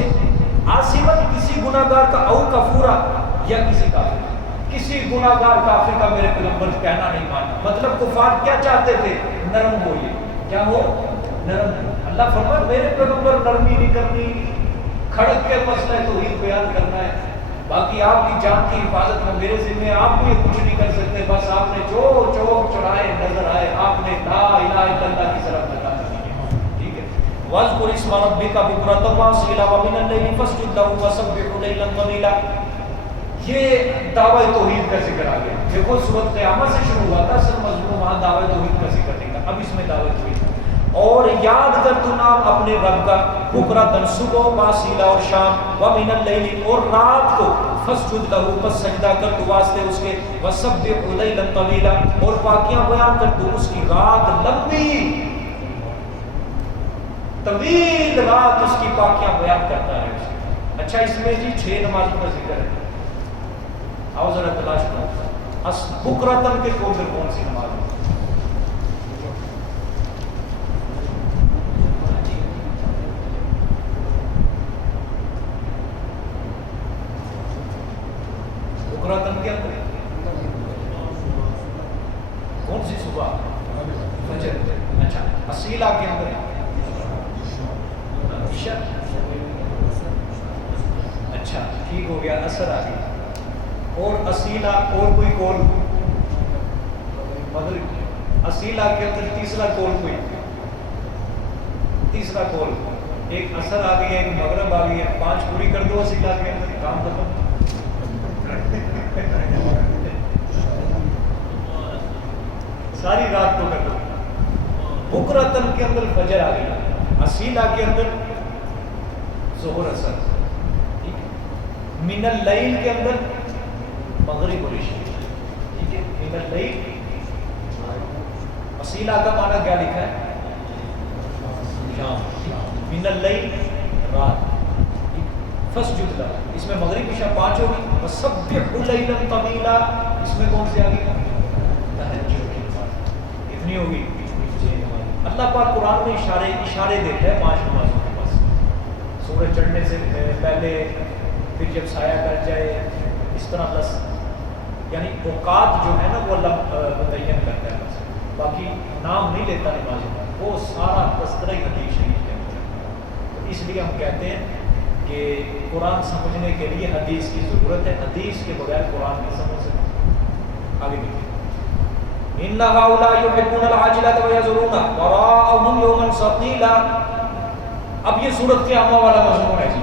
عاصمت کسی گناہگار کا او کفورا یا کسی کافر کا. کسی گناہگار کافر کا میرے پیغمبر کہنا نہیں مانا. مطلب کفار کیا چاہتے تھے؟ نرم ہو. یہ کیا ہو؟ نرم. اللہ فرماتا میرے پیغمبر نرمی نہیں کرنی، کھڑک کے مسئلہ توحید بیان کرنا ہے، باقی آپ کی جان کی حفاظت میں میرے ذمہ، آپ کو یہ کچھ نہیں کر سکتے. بس آپ نے جو چوک چڑھائے نظر آئے آپ نے لا الہ الا اللہ کی طرف لگا دی. ٹھیک ہے؟ وَاذْكُرِ اسْمَ رَبِّكَ بُكْرَةً وَأَصِيلًا وَمِنَ اللَّيْلِ فَاسْجُدْ لَهُ وَسَبِّحْهُ لَيْلًا طَوِيلًا. یہ دعوی توحید کا ذکر آ گیا. دیکھو سورۃ قیامت سے شروع ہوا تھا، اصل مضمون وہاں دعوی توحید کا ذکر نہیں تھا، اب اس میں دعوی توحید. اور یاد کر تو نام اپنے رب کا بکرۃ صبح واسیلا اور شام ومن اللیل اور رات کو فسجد لہو پس سجدہ کر تو واسطے اس کے وسبح لیلا طویلا اور پاکیاں بیان کر تو اس کی رات لمبی طویل رات اس کی پاکیاں بیان کرتا ہے. اچھا اس میں جی 6 نمازوں کا ذکر ہے. آؤ ذرا تلاش کرو بکرتن کے کون سی نماز ہے. بکرتن کے اندر کون سی صبح؟ فجر. اچھا اصیلہ کے اندر عشاء. اچھا ٹھیک ہو گیا، اثر آ گیا. اور اصیلہ اور کوئی کول مغرب. اصیلہ کے اندر تیسرا کول کوئی تیسرا کول ایک اثر آ گئی ہے، ایک مغرب آ گئی ہے. 5 پوری کر دو اصیلہ کے اندر کام ختم. ساری رات کو کر دو. بکرتن کے اندر فجر آ گئی، اصیلہ کے اندر ظہر اثر. من اللیل کے اندر مغرب اور عشاء. ٹھیک ہے؟ من اللیل اصیلہ کا معنی کیا لکھا ہے؟ شام. من اللیل رات. فسجد لہ اس میں مغرب عشاء 5 ہوگی. وسبح لیلا طویلا اس میں کون سی آ گئی؟ تہجد. کتنی ہوگی؟ اللہ پاک قرآن میں اشارے دیتا ہے 5 نمازوں کے پاس. سورج چڑھنے سے پہلے، پھر جب سایہ کر جائے، اس طرح بس یعنی اوقات جو ہے نا وہ اللہ متعین کرتا ہے. بس باقی نام نہیں لیتا نمازوں کا، وہ سارا تذکرہ حدیث شریف کے اندر. اس لیے ہم کہتے ہیں کہ قرآن سمجھنے کے لیے حدیث کی ضرورت ہے. حدیث کے بغیر قرآن نہیں سمجھ سکتے. آگے دیکھیں ان هؤلاء يحبون العاجلة ويذرون وراءهم يوما ثقيلا. اب یہ صورت قیامہ والا مضمون ہے جی.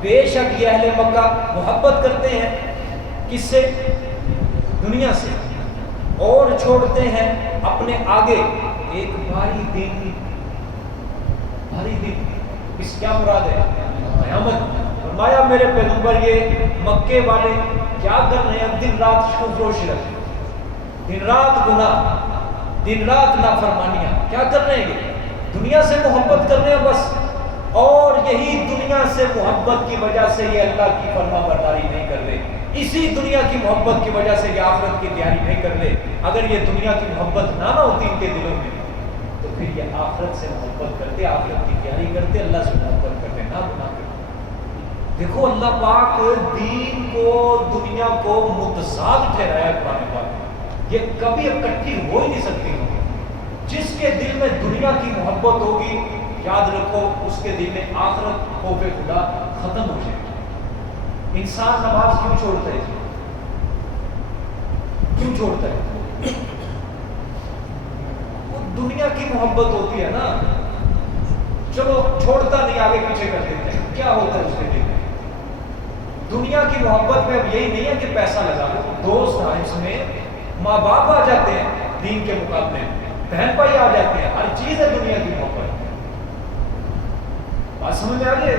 بے شک یہ اہل مکہ محبت کرتے ہیں کس سے؟ دنیا سے، اور چھوڑتے ہیں اپنے آگے ایک بھاری دن. بھاری دن اس کیا مراد ہے؟ قیامت. فرمایا میرے پیغمبر یہ مکے والے کیا کر رہے ہیں؟ دن رات کفر و شرک، دن رات گناہ، دن رات نافرمانیاں. کیا کر رہے ہیں؟ یہ دنیا سے محبت کر رہے ہیں بس. اور یہی دنیا سے محبت کی وجہ سے یہ اللہ کی فرما برداری نہیں کر رہے. اسی دنیا کی محبت کی وجہ سے یہ آخرت کی تیاری نہیں کر رہے. اگر یہ دنیا کی محبت نہ ہوتی ان کے دلوں میں تو پھر یہ آخرت سے محبت کرتے، آخرت کی تیاری کرتے، اللہ سے محبت کرتے، نہ گناہ کرتے. دیکھو اللہ پاک دین کو، دنیا کو متضاد ٹھہرایا قرآن پاک. یہ کبھی اکٹھی ہو ہی نہیں سکتی. جس کے دل میں دنیا کی محبت ہوگی یاد رکھو اس کے دل میں آخرت خوف خدا ختم ہو جائے گی. انسان نماز کیوں چھوڑتا ہے؟ کیوں چھوڑتا ہے؟ وہ دنیا کی محبت ہوتی ہے نا. چلو چھوڑتا نہیں، آگے پیچھے کر دیتے ہیں. کیا ہوتا ہے اس کے دل میں؟ دنیا کی محبت میں اب یہی نہیں ہے کہ پیسہ لگا لو. دوست ہیں اس میں، ماں باپ آ جاتے ہیں دین کے مقابلے میں، بہن بھائی آ جاتے ہیں، ہر چیز ہے دنیا کی محبت. بات سمجھ میں آ گئی؟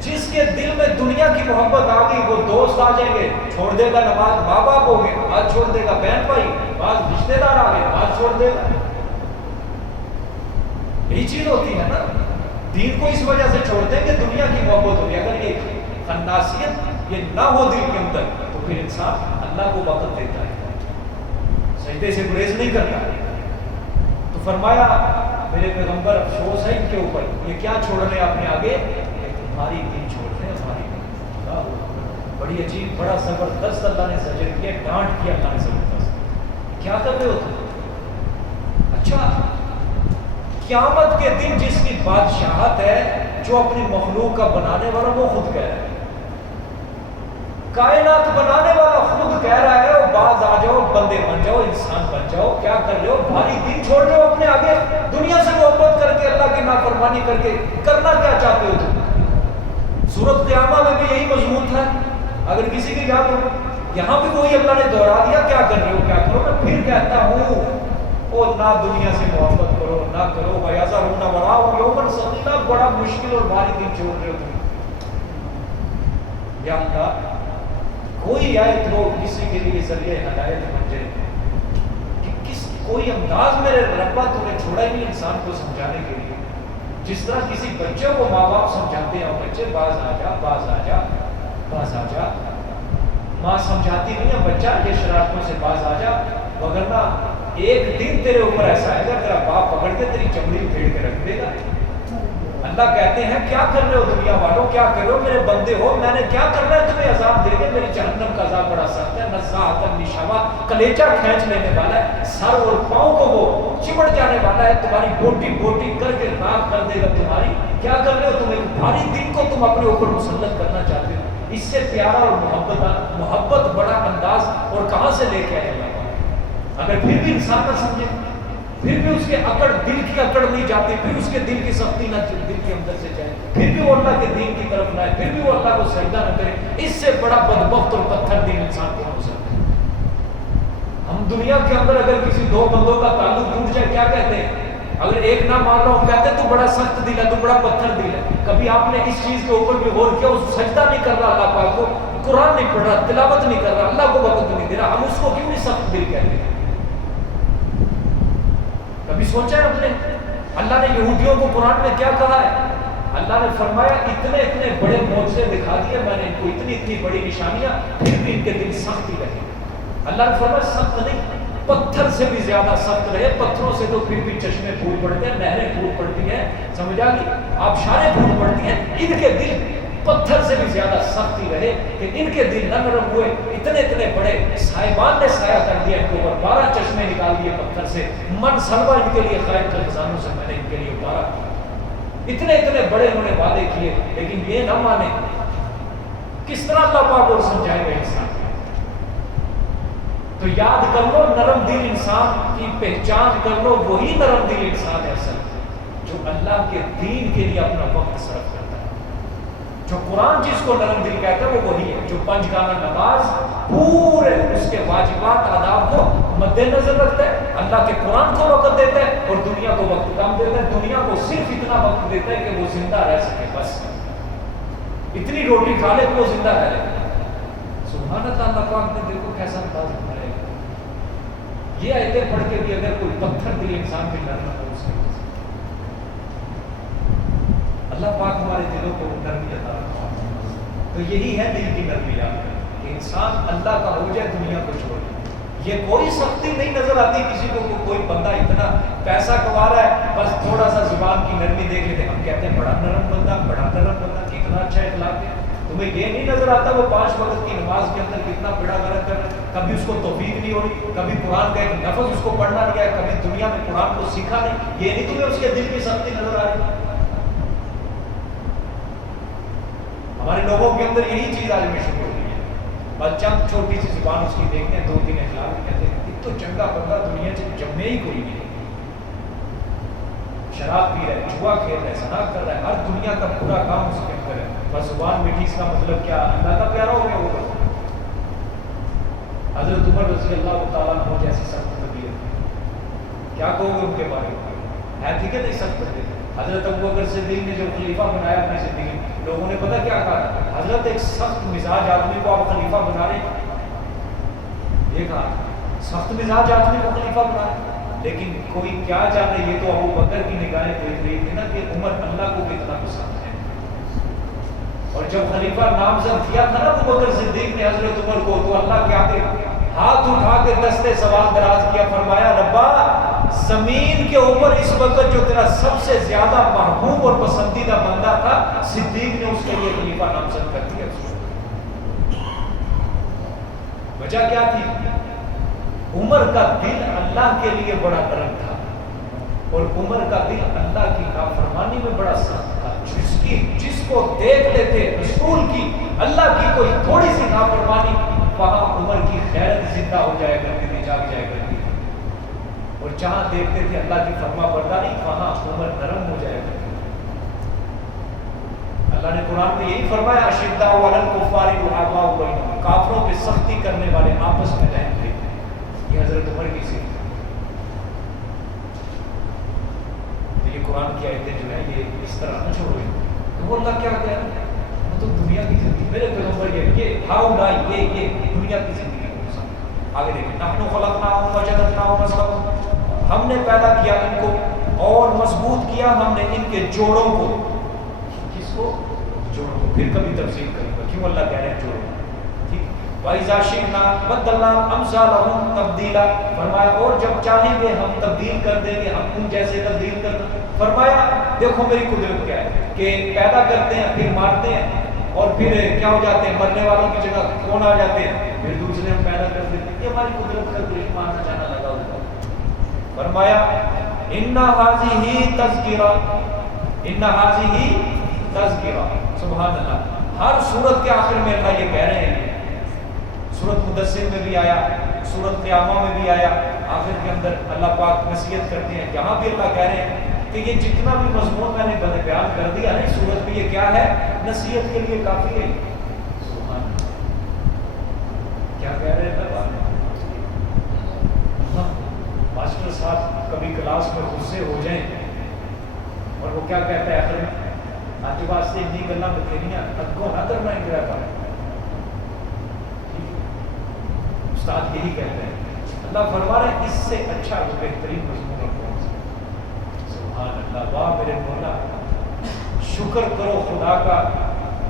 جس کے دل میں دنیا کی محبت آ گئی وہ دوست آ جائیں گے، چھوڑ دے گا نماز. ماں باپ ہو گئے، آج چھوڑ دے گا. بہن بھائی، بعض رشتے دار آ گئے، آج چھوڑ دے گا. یہی چیز ہوتی ہے نا. دین کو اس وجہ سے چھوڑتے ہیں کہ دنیا کی محبت ہوگی. اگر یہ خناسیت یہ نہ ہو دل کے اندر تو پھر انسان اللہ کو وقت دیتا ہے، سجدے سے گریز نہیں کرتا. تو فرمایا میرے پیغمبر افسوس ہے ان کے اوپر. یہ کیا چھوڑ رہے ہیں اپنے آگے؟ بھاری دین چھوڑ رہے ہیں، بھاری دین. بڑی عجیب، بڑا زبردست اللہ نے زجر کیا، ڈانٹ کیا اللہ نے زبردست. کیا کر رہے ہو تم؟ اچھا قیامت کے دن جس کی بادشاہت ہے، جو اپنی مخلوق کا بنانے والا وہ خود کہہ رہا ہے، کائنات بنانے والا خود کہہ رہا ہے باز آ جاؤ، بندے بن جاؤ، انسان بن جاؤ. کیا کر رہے ہو؟ بھاری دین چھوڑ رہے ہو اپنے آگے. دنیا سے محبت کر کے، اللہ کی نافرمانی کر کے کرنا کیا چاہتے ہو تم؟ سورۃ قیامہ میں بھی یہی مضمون تھا. اگر کسی کی یاد ہو، یہاں بھی وہی اللہ نے دوہرا دیا. کیا کر رہے ہو؟ کیا کرو؟ میں پھر کہتا ہوں او نہ دنیا سے محبت کرو، نہ کرو. وَيَذَرُونَ وَرَاءَهُمْ يَوْمًا ثَقِيلًا. بڑا مشکل اور بھاری دن چھوڑ رہے ہو تم. یا اللہ کوئی آیت ہو کسی کے لیے ذریعہ ہدایت بن جائے کہ کوئی انداز میرے ربا تو نے چھوڑا ہی نہیں انسان کو سمجھانے کے لیے. جس طرح کسی بچے کو ماں باپ سمجھاتے ہیں، بچے باز آ جا، باز آ جا، باز آ جا. ماں سمجھاتی نہیں ہے بچہ یہ شرارتوں سے باز آ جا، وگرنہ ایک دن تیرے اوپر ایسا آئے گا تیرا باپ پکڑ کے تیری چمڑی پھیڑ کے رکھ دے گا. اللہ کہتے ہیں کیا کر رہے ہو دنیا والوں؟ کیا کر رہے ہو میرے بندے ہو؟ میں نے کیا کرنا ہے تمہیں عذاب دے کے. میری جہنم کا عذاب بڑا سخت ہے. نزاعۃ للشویٰ، کلیجہ کھینچ لینے والا ہے، سر اور پاؤں کو وہ چمٹ جانے والا ہے، تمہاری بوٹی بوٹی کر کے راکھ کر دے گا تمہاری. کیا کر رہے ہو؟ تم ایک بھاری دن کو تم اپنے اوپر مسلط کرنا چاہتے ہو. اس سے پیارا اور محبت بڑا انداز اور کہاں سے لے کے آئے اللہ. اگر پھر بھی انسان نہ سمجھے، پھر بھی اس کے اکڑ، دل کی اکڑ نہیں جاتی، پھر اس کے دل کی سختی نہ دل کے اندر سے جائے، پھر بھی وہ اللہ کے دین کی طرف نہ آئے، پھر بھی وہ اللہ کو سجدہ نہ کرے، اس سے بڑا بدبخت اور پتھر دل انسان کو ہو سکتا ہے. ہم دنیا کے اندر اگر کسی دو بندوں کا تعلق ٹوٹ جائے کیا کہتے ہیں؟ اگر ایک نہ مان رہا ہوں کہتے ہیں تو بڑا سخت دل ہے، تو بڑا پتھر دل ہے. کبھی آپ نے اس چیز کے اوپر بھی غور کیا؟ اس سجدہ نہیں کر رہا اللہ پاک کو، قرآن نہیں پڑھ رہا، تلاوت نہیں کر رہا، اللہ کو وقت نہیں دے رہا، ہم اس کو کیوں نہیں سخت دل کہتے ہیں؟ کبھی سوچا ہے ہم نے؟ اللہ نے یہودیوں کو قرآن میں کیا کہا ہے؟ اللہ نے فرمایا اتنے بڑے معجزے دکھا دیے میں نے ان کو، اتنی بڑی نشانیاں، پھر بھی ان کے دل سخت ہی رہے. اللہ نے فرمایا سخت نہیں، پتھر سے بھی زیادہ سخت رہے. پتھروں سے تو پھر بھی چشمے پھول پڑتے ہیں، نہریں پھول پڑتی ہیں، سمجھا گی، آبشاریں پھول پڑتی ہیں. ان کے دل پتھر سے بھی زیادہ سخت ہی رہے کہ ان کے دل نہ نرم ہوئے. اتنے بڑے صاحبان نے سایہ کر دیا ان کے اوپر، 12 چشمے نکال دیے پتھر سے. من سلوا ان کے لیے خیر کے خزانوں سے میں نے ان کے لیے اتارا. اتنے بڑے انہوں نے وعدے کیے لیکن یہ نہ مانے. کس طرح اللہ پاک اور سمجھائے گا انسان؟ تو یاد کر لو نرم دل انسان کی پہچان کر لو، وہی نرم دل انسان ہے اصل جو اللہ کے دین کے لیے اپنا وقت صرف کرتا ہے. جو قرآن جس کو نرم دل کہتا ہے وہ وہی ہے جو پنجگانہ نماز پورے اس کے واجبات آداب کو مد نظر رکھتا ہے، اللہ کے قرآن کو وقت دیتا ہے اور دنیا کو وقت کم دیتا ہے. دنیا کو صرف اتنا وقت دیتا ہے کہ وہ زندہ رہ سکے، بس اتنی روٹی کھا لے تو وہ زندہ رہ لے. سبحان اللہ. اللہ پاک نے دیکھو کیسا انداز بنایا. یہ آیتیں پڑھ کے بھی اگر کوئی پتھر دل انسان پہ نرم ہو اس کے اللہ پاک ہمارے دلوں کو نرمی عطا فرمائے. تو یہی ہے دل کی نرمی کہ انسان اللہ کا ہو جائے، دنیا کو چھوڑ دے. یہ کوئی سختی نہیں نظر آتی کسی کو. کوئی بندہ اتنا پیسہ کما رہا ہے بس تھوڑا سا زبان کی نرمی دیکھ لیتے ہم کہتے ہیں بڑا نرم بندہ، بڑا نرم بندہ، کتنا اچھا اخلاق ہے. تمہیں یہ نہیں نظر آتا وہ 5 وقت کی نماز کے اندر کتنا بڑا غلط کر رہا ہے. کبھی اس کو توفیق نہیں ہو رہی، کبھی قرآن کا ایک لفظ اس کو پڑھنا نہیں آیا، کبھی دنیا میں قرآن کو سیکھا نہیں. یہ نہیں تمہیں اس کے دل کی سختی نظر آ رہی. ہمارے لوگوں کے اندر یہی چیز آج میں شروع ہو رہی ہے. بس چند چھوٹی سی زبان اس کی دیکھتے ہیں، 2-3 اخلاق کہتے ہیں ایک تو چنگا بندہ دنیا سے جمے ہی کوئی نہیں. شراب پی رہا ہے، جوا کھیل رہا ہے، زنا کر رہا ہے، ہر دنیا کا برا کام اس کے اندر ہے. بس زبان میٹھی، اس کا مطلب کیا؟ اللہ کا پیارا ہو گیا وہ. حضرت عمر رضی اللہ تعالیٰ عنہ جیسی سخت طبیعت، کیا کہو گے ان کے بارے میں؟ ہے ٹھیک ہے نہیں سخت طبیعت. حضرت ابوبکر صدیق نے جو خلیفہ بنایا اپنی زندگی، لوگوں نے پتہ کیا کہا؟ حضرت ایک سخت مزاج آدمی کو آپ خلیفہ بنا رہے ہیں. یہ کہا سخت مزاج آدمی کو خلیفہ بنا رہے. لیکن کوئی کیا جانے، یہ تو ابوبکر کی نگاہیں دیکھ رہی تھی نا کہ عمر اللہ کو کتنا پسند ہے. اور جب خلیفہ نامزد کیا تھا نا ابوبکر صدیق نے حضرت عمر کو، تو اللہ کے آگے ہاتھ اٹھا کے دستے سوال دراز کیا، فرمایا ربا زمین کے اوپر اس وقت جو تیرا سب سے زیادہ محبوب اور پسندیدہ بندہ تھا صدیق نے اس کے لیے خلیفہ نامزد کر دیا. وجہ کیا تھی؟ عمر کا دل اللہ کے لیے بڑا نرم تھا اور عمر کا دل اللہ کی نافرمانی میں بڑا سخت تھا. جس کو دیکھ لیتے رسول کی، اللہ کی کوئی تھوڑی سی نافرمانی، وہاں عمر کی غیرت زندہ ہو جایا کرتی تھی، جاگ جایا کرتی تھی. اور جہاں دیکھتے تھے اللہ کی فرما برداری، وہاں عمر نرم ہو جایا کرتی تھی. اللہ نے قرآن میں یہی فرمایا اشداء علی الکفار رحماء بینہم، کافروں پہ سختی کرنے والے آپس میں رحم کرتے. یہ حضرت عمر کی سی. یہ قرآن کی آیتیں جو ہیں یہ اس طرح نہ چھوڑو. تو اللہ کیا کہہ رہا ہے؟ وہ تو دنیا کی زندگی، میرے پیغمبر یہ ہاؤ ڈائی، یہ دنیا کی زندگی کو. آگے دیکھیں نحن خلقناہم وجعلناہم نسلهم، ہم نے پیدا کیا ان کو اور مضبوط کیا ہم نے ان کے جوڑوں کو. کس کو؟ جوڑوں کو. پھر کبھی تفصیل کروں گا کیوں اللہ کہہ رہے ہیں جوڑوں. وَإِذَا شِئْنَا بَدَّلْنَا أَمْثَالَهُمْ تَبْدِيلًا، فرمایا اور جب چاہیں گے ہم تبدیل کر دیں گے، ہم ان جیسے تبدیل کر دیں. فرمایا دیکھو میری قدرت کیا ہے کہ پیدا کرتے ہیں پھر مارتے ہیں اور پھر کیا ہو جاتے ہیں، مرنے والوں کی جگہ کون آ جاتے ہیں، پھر دوسرے ہم پیدا کر دیتے ہیں. یہ ہماری قدرت کا کرشمہ آنا جانا لگا ہوتا ہے. فرمایا اِنَّ هَذِهِ تَذْكِرَةٌ، اِنَّ هَذِهِ تَذْكِرَةٌ. سبحان اللہ. ہر سورت کے آخر میں اللہ یہ کہہ رہے ہیں. سورت مدثر میں بھی آیا، سورت قیامہ میں بھی آیا، آخر کے اندر اللہ پاک نصیحت کرتے ہیں. یہاں بھی اللہ کہہ رہے ہیں کہ یہ جتنا بھی مضمون میں نے بیان کر دیا ہے سورت میں، یہ کیا ہے؟ نصیحت کے لیے کافی ہے. سبحان کیا کہہ رہے ہیں ماسٹر صاحب کبھی کلاس میں غصے ہو جائیں اور وہ کیا کہتا ہے آخر میں، آج واسطے اتنی گلا بتھیریاں اگوں نہ کرنا ہی گرا پائے. استاد یہی کہتے ہیں. اللہ فرما رہے ہیں اس سے اچھا وہ بہترین مضمون ہے کون سا؟ سبحان اللہ. واہ میرے مولا، شکر کرو خدا کا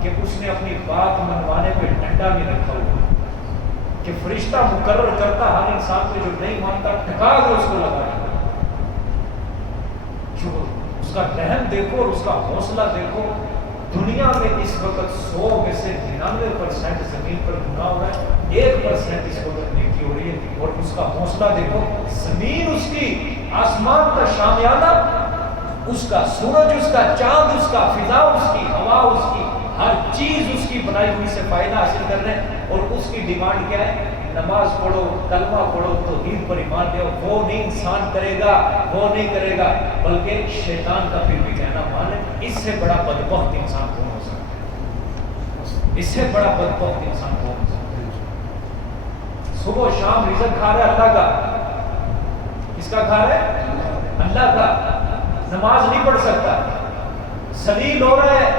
کہ اس نے اپنی بات منوانے پہ ڈنڈا بھی رکھا ہوا، کہ فرشتہ مقرر کرتا ہر انسان کو جو نہیں مانتا ٹھکا کر اس کو لگانا. اس کا رحم دیکھو اور اس کا حوصلہ دیکھو. دنیا میں اس وقت 100 میں سے 99% زمین پر گناہ ہو رہا ہے، 1% اس وقت نیکی ہو رہی ہے. اور اس کا حوصلہ دیکھو، زمین اس کی، آسمان کا شامیانہ اس کا، سورج اس کا، چاند اس کا، فضا اس کی، ہوا اس کی، ہر چیز اس کی بنائی ہوئی سے فائدہ حاصل کر رہے ہیں. اور اس کی ڈیمانڈ کیا ہے؟ نماز پڑھو کلمہ پڑھو توحید پر ایمان لے آؤ، وہ نہیں انسان کرے گا، وہ نہیں کرے گا، بلکہ شیطان کا پھر بھی کہنا مانے۔ اس سے بڑا بدبخت انسان کون ہو سکتا ہے؟ اس سے بڑا بدبخت انسان کون ہو سکتا ہے؟ صبح و شام رزق کھا رہا ہے اللہ کا، کس کا کھا رہا ہے؟ اللہ کا، نماز نہیں پڑھ سکتا، ذلیل ہو رہا ہے،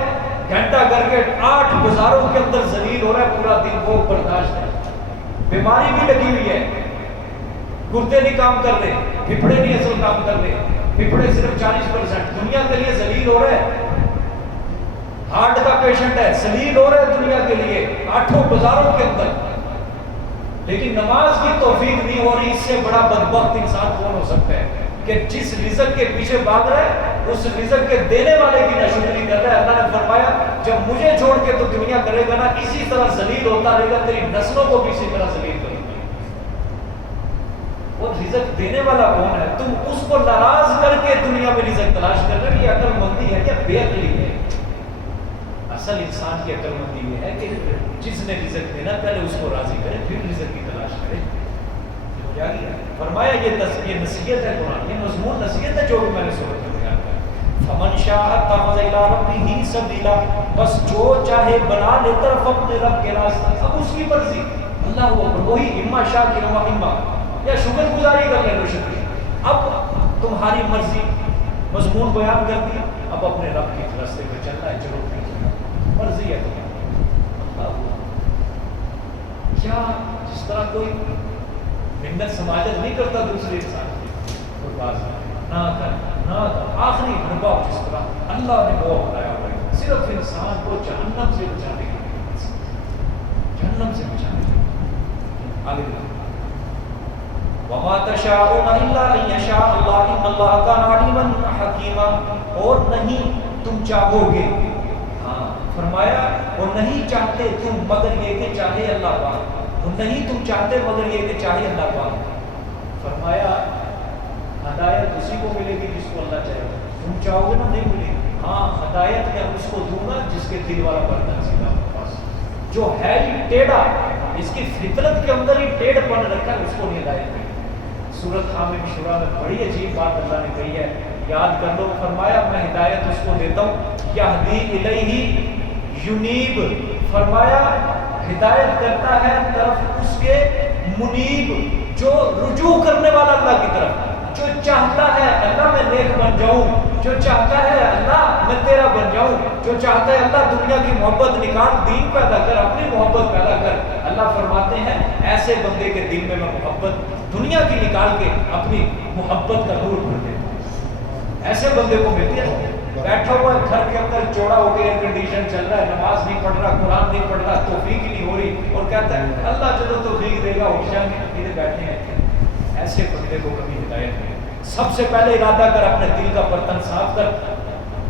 گھنٹہ کر کے 8 بازاروں کے اندر ذلیل ہو رہا ہے پورا دن، وہ برداشت ہے، بیماری بھی لگی ہوئی ہے، گردے نہیں کام کر رہے، پھپھڑے نہیں اصل کام کر رہے، پھپھڑے صرف 40%، دنیا کے لیے ذلیل ہو رہا ہے، ہارٹ کا پیشنٹ ہے، ذلیل ہو رہا ہے دنیا کے لیے 8 بازاروں کے اندر، لیکن نماز کی توفیق نہیں ہو رہی۔ اس سے بڑا بدبخت انسان کون ہو سکتا ہے کہ جس رزق کے پیچھے بھاگ رہا ہے اس رزق کے دینے والے کی ناشکری کر رہا ہے۔ اللہ نے فرمایا جب مجھے چھوڑ کے تو دنیا کرے گا نا، اسی طرح ذلیل ہوتا رہے گا، تیری نسلوں کو بھی اسی طرح ذلیل کرے گا۔ وہ رزق دینے والا کون ہے؟ تم اس کو ناراض کر کے دنیا میں رزق تلاش کر رہے ہو، یہ عقل مندی ہے یا بے عقلی ہے؟ اصل انسان کی عقل مندی یہ ہے کہ جس نے رزق دینا پہلے اس کو راضی کرے، پھر رزق کی تلاش کرے۔ فرمایا یہ نصیحت ہے قرآن، یہ مضمون نصیحت ہے جو بھی میں نے سورۃ میں بیان کیا۔ فمن شاء اتخذ الی ربہ سبیلا، بس جو چاہے بنا لے طرف اپنے رب کے راستہ، اب اس کی مرضی، اللہ اکبر، وہی اما شاکر و اما، یا شکر گزاری کر لے لو شکریہ، اب تمہاری مرضی، مضمون بیان کر دیا، اب اپنے رب کے راستے پہ چلنا ہے، چلو مرضی ہے تمہاری۔ کیا جس طرح کوئی منت سماجت نہیں کرتا دوسرے انسان کی، کوئی بات نہ کر، آخری حربہ جس طرح اللہ نے وہ بتایا ہوا ہے، صرف انسان کو جہنم سے بچانے کے لیے، جہنم سے بچانے کے لیے۔ آگے دیکھیں، وَمَا تَشَاءُونَ إِلَّا أَن يَشَاءَ اللَّهُ إِنَّ اللَّهَ كَانَ عَلِيمًا حَكِيمًا، اور نہیں تم چاہو گے، ہاں فرمایا وہ نہیں چاہتے تم مگر یہ کہ چاہے اللہ پاک، نہیں تم چاہتے مگر یہ کہ چاہے اللہ پاک۔ فرمایا ہدایت اسی کو ملے گی جس کو اللہ چاہے گا، تم چاہو گے نا نہیں ملے گی، ہاں ہدایت میں اس کو دوں گا جس کے دل والا برتن سیدھا میرے پاس، جو ہے ہی ٹیڑھا، اس کی فطرت کے اندر ہی ٹیڑھ پن رکھا ہے، اس کو نہیں ہدایت ملے۔ سورۃ حامیم شورا میں بڑی عجیب بات اللہ نے کہی ہے، یاد کر لو، فرمایا میں ہدایت اس کو دیتا ہوں یہدی الیہ یونیب، فرمایا ہدایت کرتا ہے طرف اس کے منیب، جو رجوع کرنے والا اللہ کی طرف، جو چاہتا ہے اللہ میں نیک بن جاؤں، جو چاہتا ہے اللہ میں تیرا بن جاؤں، جو چاہتا ہے اللہ دنیا کی محبت نکال، دین پیدا کر، اپنی محبت پیدا کر، اللہ فرماتے ہیں ایسے بندے کے دل میں محبت دنیا کی نکال کے اپنی محبت کا نور بھر دیتا ہوں۔ ایسے بندے کو ملتی ہے، بیٹھا ہوا ہے گھر کے اندر چوڑا ہو کے ایئر کنڈیشن چل رہا ہے، نماز نہیں پڑھ رہا، قرآن نہیں پڑھ رہا، توفیق ہی نہیں ہو رہی، اور کہتا ہے اللہ چلو توفیق دے گا، ہوشیار میں بیٹھے ہیں، ایسے بندے کو کبھی ہدایت نہیں۔ سب سے پہلے ارادہ کر اپنے دل کا برتن صاف کر،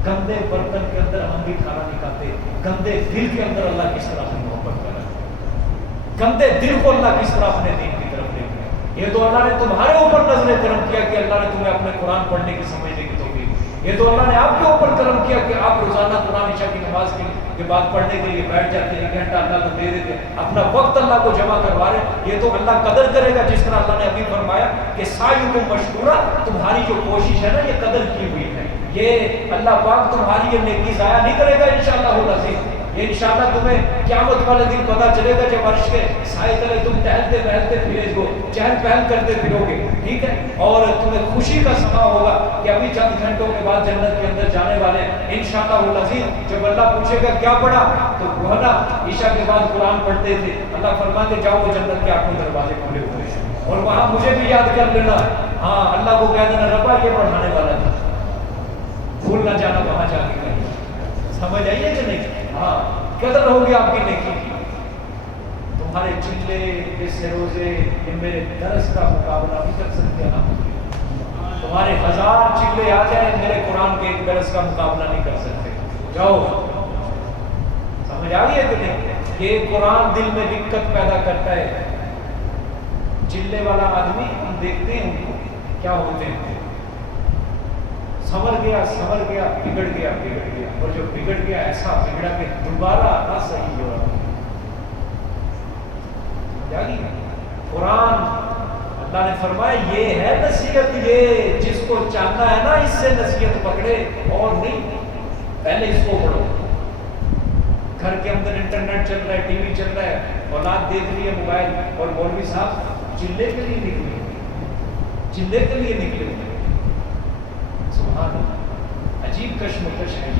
گندے برتن کے اندر ہم بھی کھانا نہیں کھاتے، گندے دل کے اندر اللہ کس طرح اپنی محبت کر رہا ہے، گندے دل کو اللہ کس طرح اپنے دین کی طرف لے گیا۔ یہ تو اللہ نے تمہارے اوپر نظر کرم کیا کہ اللہ نے تمہیں اپنے قرآن پڑھنے کی سمجھنے کی توفیق، یہ تو اللہ نے آپ کے اوپر کرم کیا کہ آپ روزانہ قرآن عشاء کی نماز کے بعد پڑھنے کے لیے بیٹھ جاتے ہیں، 1 گھنٹہ اللہ کو دے دیتے ہیں، اپنا وقت اللہ کو جمع کروا رہے ہیں۔ یہ تو اللہ قدر کرے گا، جس طرح اللہ نے ابھی فرمایا کہ سعیکم مشکورا، تمہاری جو کوشش ہے نا یہ قدر کی ہوئی ہے، یہ اللہ پاک تمہاری یہ نیکی ضائع نہیں کرے گا انشاءاللہ العزیز۔ یہ انشاءاللہ تمہیں قیامت والے دن پتہ چلے گا جب عرش کے سائے تلے تم ٹہلتے بہلتے پھرے گو، چہل پہل کرتے پھرو گے، ٹھیک ہے، اور تمہیں خوشی کا سما ہوگا کہ ابھی چند گھنٹوں کے بعد جنت کے اندر جانے والے انشاءاللہ العزیز۔ جب اللہ پوچھے گا کیا پڑھا تو وہ نا عشاء کے بعد قرآن پڑھتے تھے، اللہ فرماتے جاؤ وہ جنت کے آٹھوں دروازے کھلے ہوئے ہیں، اور وہاں مجھے بھی یاد کر لینا، ہاں اللہ کو کہہ دینا ربا یہ پڑھانے والا تھا، بھول نہ جانا وہاں جا کے کہیں۔ سمجھ آئیے کہ نہیں؟ ہاں قدر ہوگی آپ کی نیکی کی۔ تمہارے چلے جیسے روزے یہ میرے درس کا مقابلہ نہیں کر سکتے نا، تمہارے 1000 چلے آ جائیں میرے قرآن کے ایک درس کا مقابلہ نہیں کر سکتے۔ جاؤ، سمجھ آ گئی ہے کہ نہیں؟ یہ قرآن دل میں دقت پیدا کرتا ہے۔ چلے والا آدمی ہم دیکھتے ہیں ان کو کیا ہوتے ہیں، سنور گیا بگڑ گیا، اور جو بگڑ گیا ایسا بگڑا کہ دوبارہ نہ صحیح ہو رہا۔ قرآن اللہ نے فرمایا یہ ہے نصیحت، یہ جس کو چاہتا ہے نا اس سے نصیحت پکڑے اور نہیں، پہلے اس کو پڑھو۔ گھر کے اندر انٹرنیٹ چل رہا ہے، ٹی وی چل رہا ہے، اولاد دیکھ رہی ہے موبائل، اور مولوی صاحب چلے کے لیے نکلے، چلے کے لیے نکلے ہوئے۔ سبحان اللہ، عجیب کشمکش ہے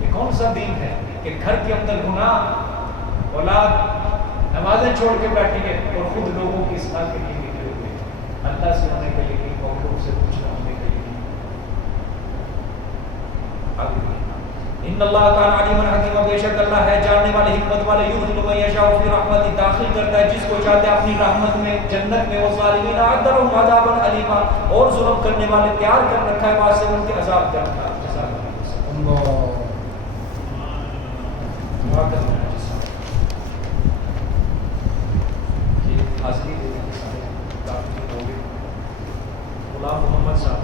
یہ کون سا دین ہے کہ گھر کے اندر گناہ، اولاد نمازیں چھوڑ کے بیٹھی ہے اور خود لوگوں کی اصلاح کے لیے نکلے ہوئے، اللہ سے ہونے کے لیے، مخلوق سے پوچھنا ہونے کے لیے۔ ان اللہ کان علیما حکیما، بے شک اللہ ہے جاننے والے، حکمت والے، یدخل من یشاء فی رحمتہ، داخل کرتا ہے جس کو چاہتا ہے اپنی رحمت میں، جنت میں، والظالمین اعد لهم عذابا الیما، اور ظلم کرنے والے تیار کر رکھا ہے واسطے ان کے عذاب کا۔ اللہ حاضری دے دیں سارے کافی ہو گئے۔ غلام محمد صاحب،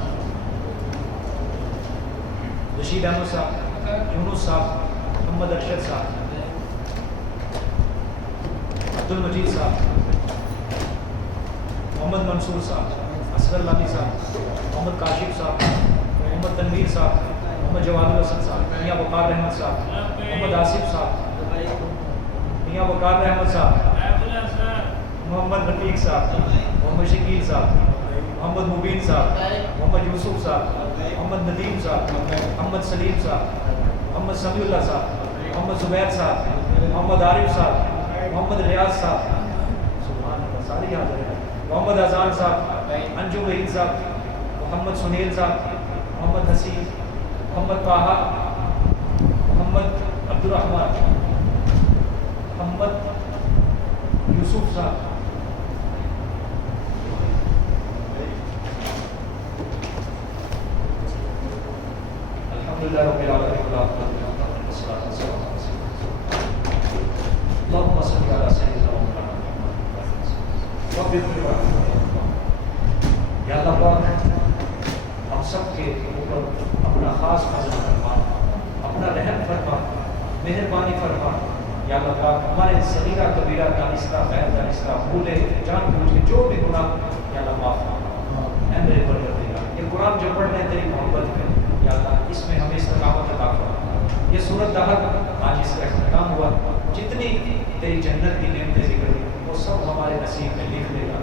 رشید احمد صاحب، یونس صاحب، محمد ارشد صاحب، عبد المجید صاحب، محمد منصور صاحب، اصغر لانی صاحب، محمد کاشف صاحب، محمد تنویر صاحب، محمد جواد الحسن صاحب، میاں وقار احمد صاحب، محمد آصف صاحب، میاں وقار احمد صاحب، محمد رفیق صاحب، محمد شکیل صاحب، محمد مبین صاحب، محمد یوسف صاحب، محمد ندیم صاحب، محمد سلیم صاحب، محمد سمیع اللہ صاحب، محمد زبیر صاحب، محمد عارف صاحب، محمد ریاض صاحب، سبحان اللہ ساری حاضر ہیں، محمد اذان صاحب، انجم وحید صاحب، محمد سنیل صاحب، محمد حسین، محمد طاہا، محمد عبد الرحمن، محمد یوسف صاحب، الحمدللہ رب العالمین والصلاۃ والسلام علی رسول اللہ، اللہم صل علی سیدنا محمد۔ یا اللہ پاک ہم سب کے اوپر اپنا خاص فضل فرما، اپنا رحم فرما، مہربانی فرما۔ یا اللہ پاک ہمارے صغیرہ کبیرہ دانستہ غیر دانستہ بھولے جان بوجھ کے جو بھی گناہ، یا اللہ معاف فرما۔ اے میرے پروردگار، یہ قرآن جو پڑھ رہے ہیں تیری محبت میں، یا اللہ اس میں ہمیں استقامت عطا فرما۔ یہ سورۃ دہر آج اس کا اختتام ہوا، جتنی تیری جنت کی نعمتیں ذکر ہوئی وہ سب ہمارے نصیب میں لکھ دے گا۔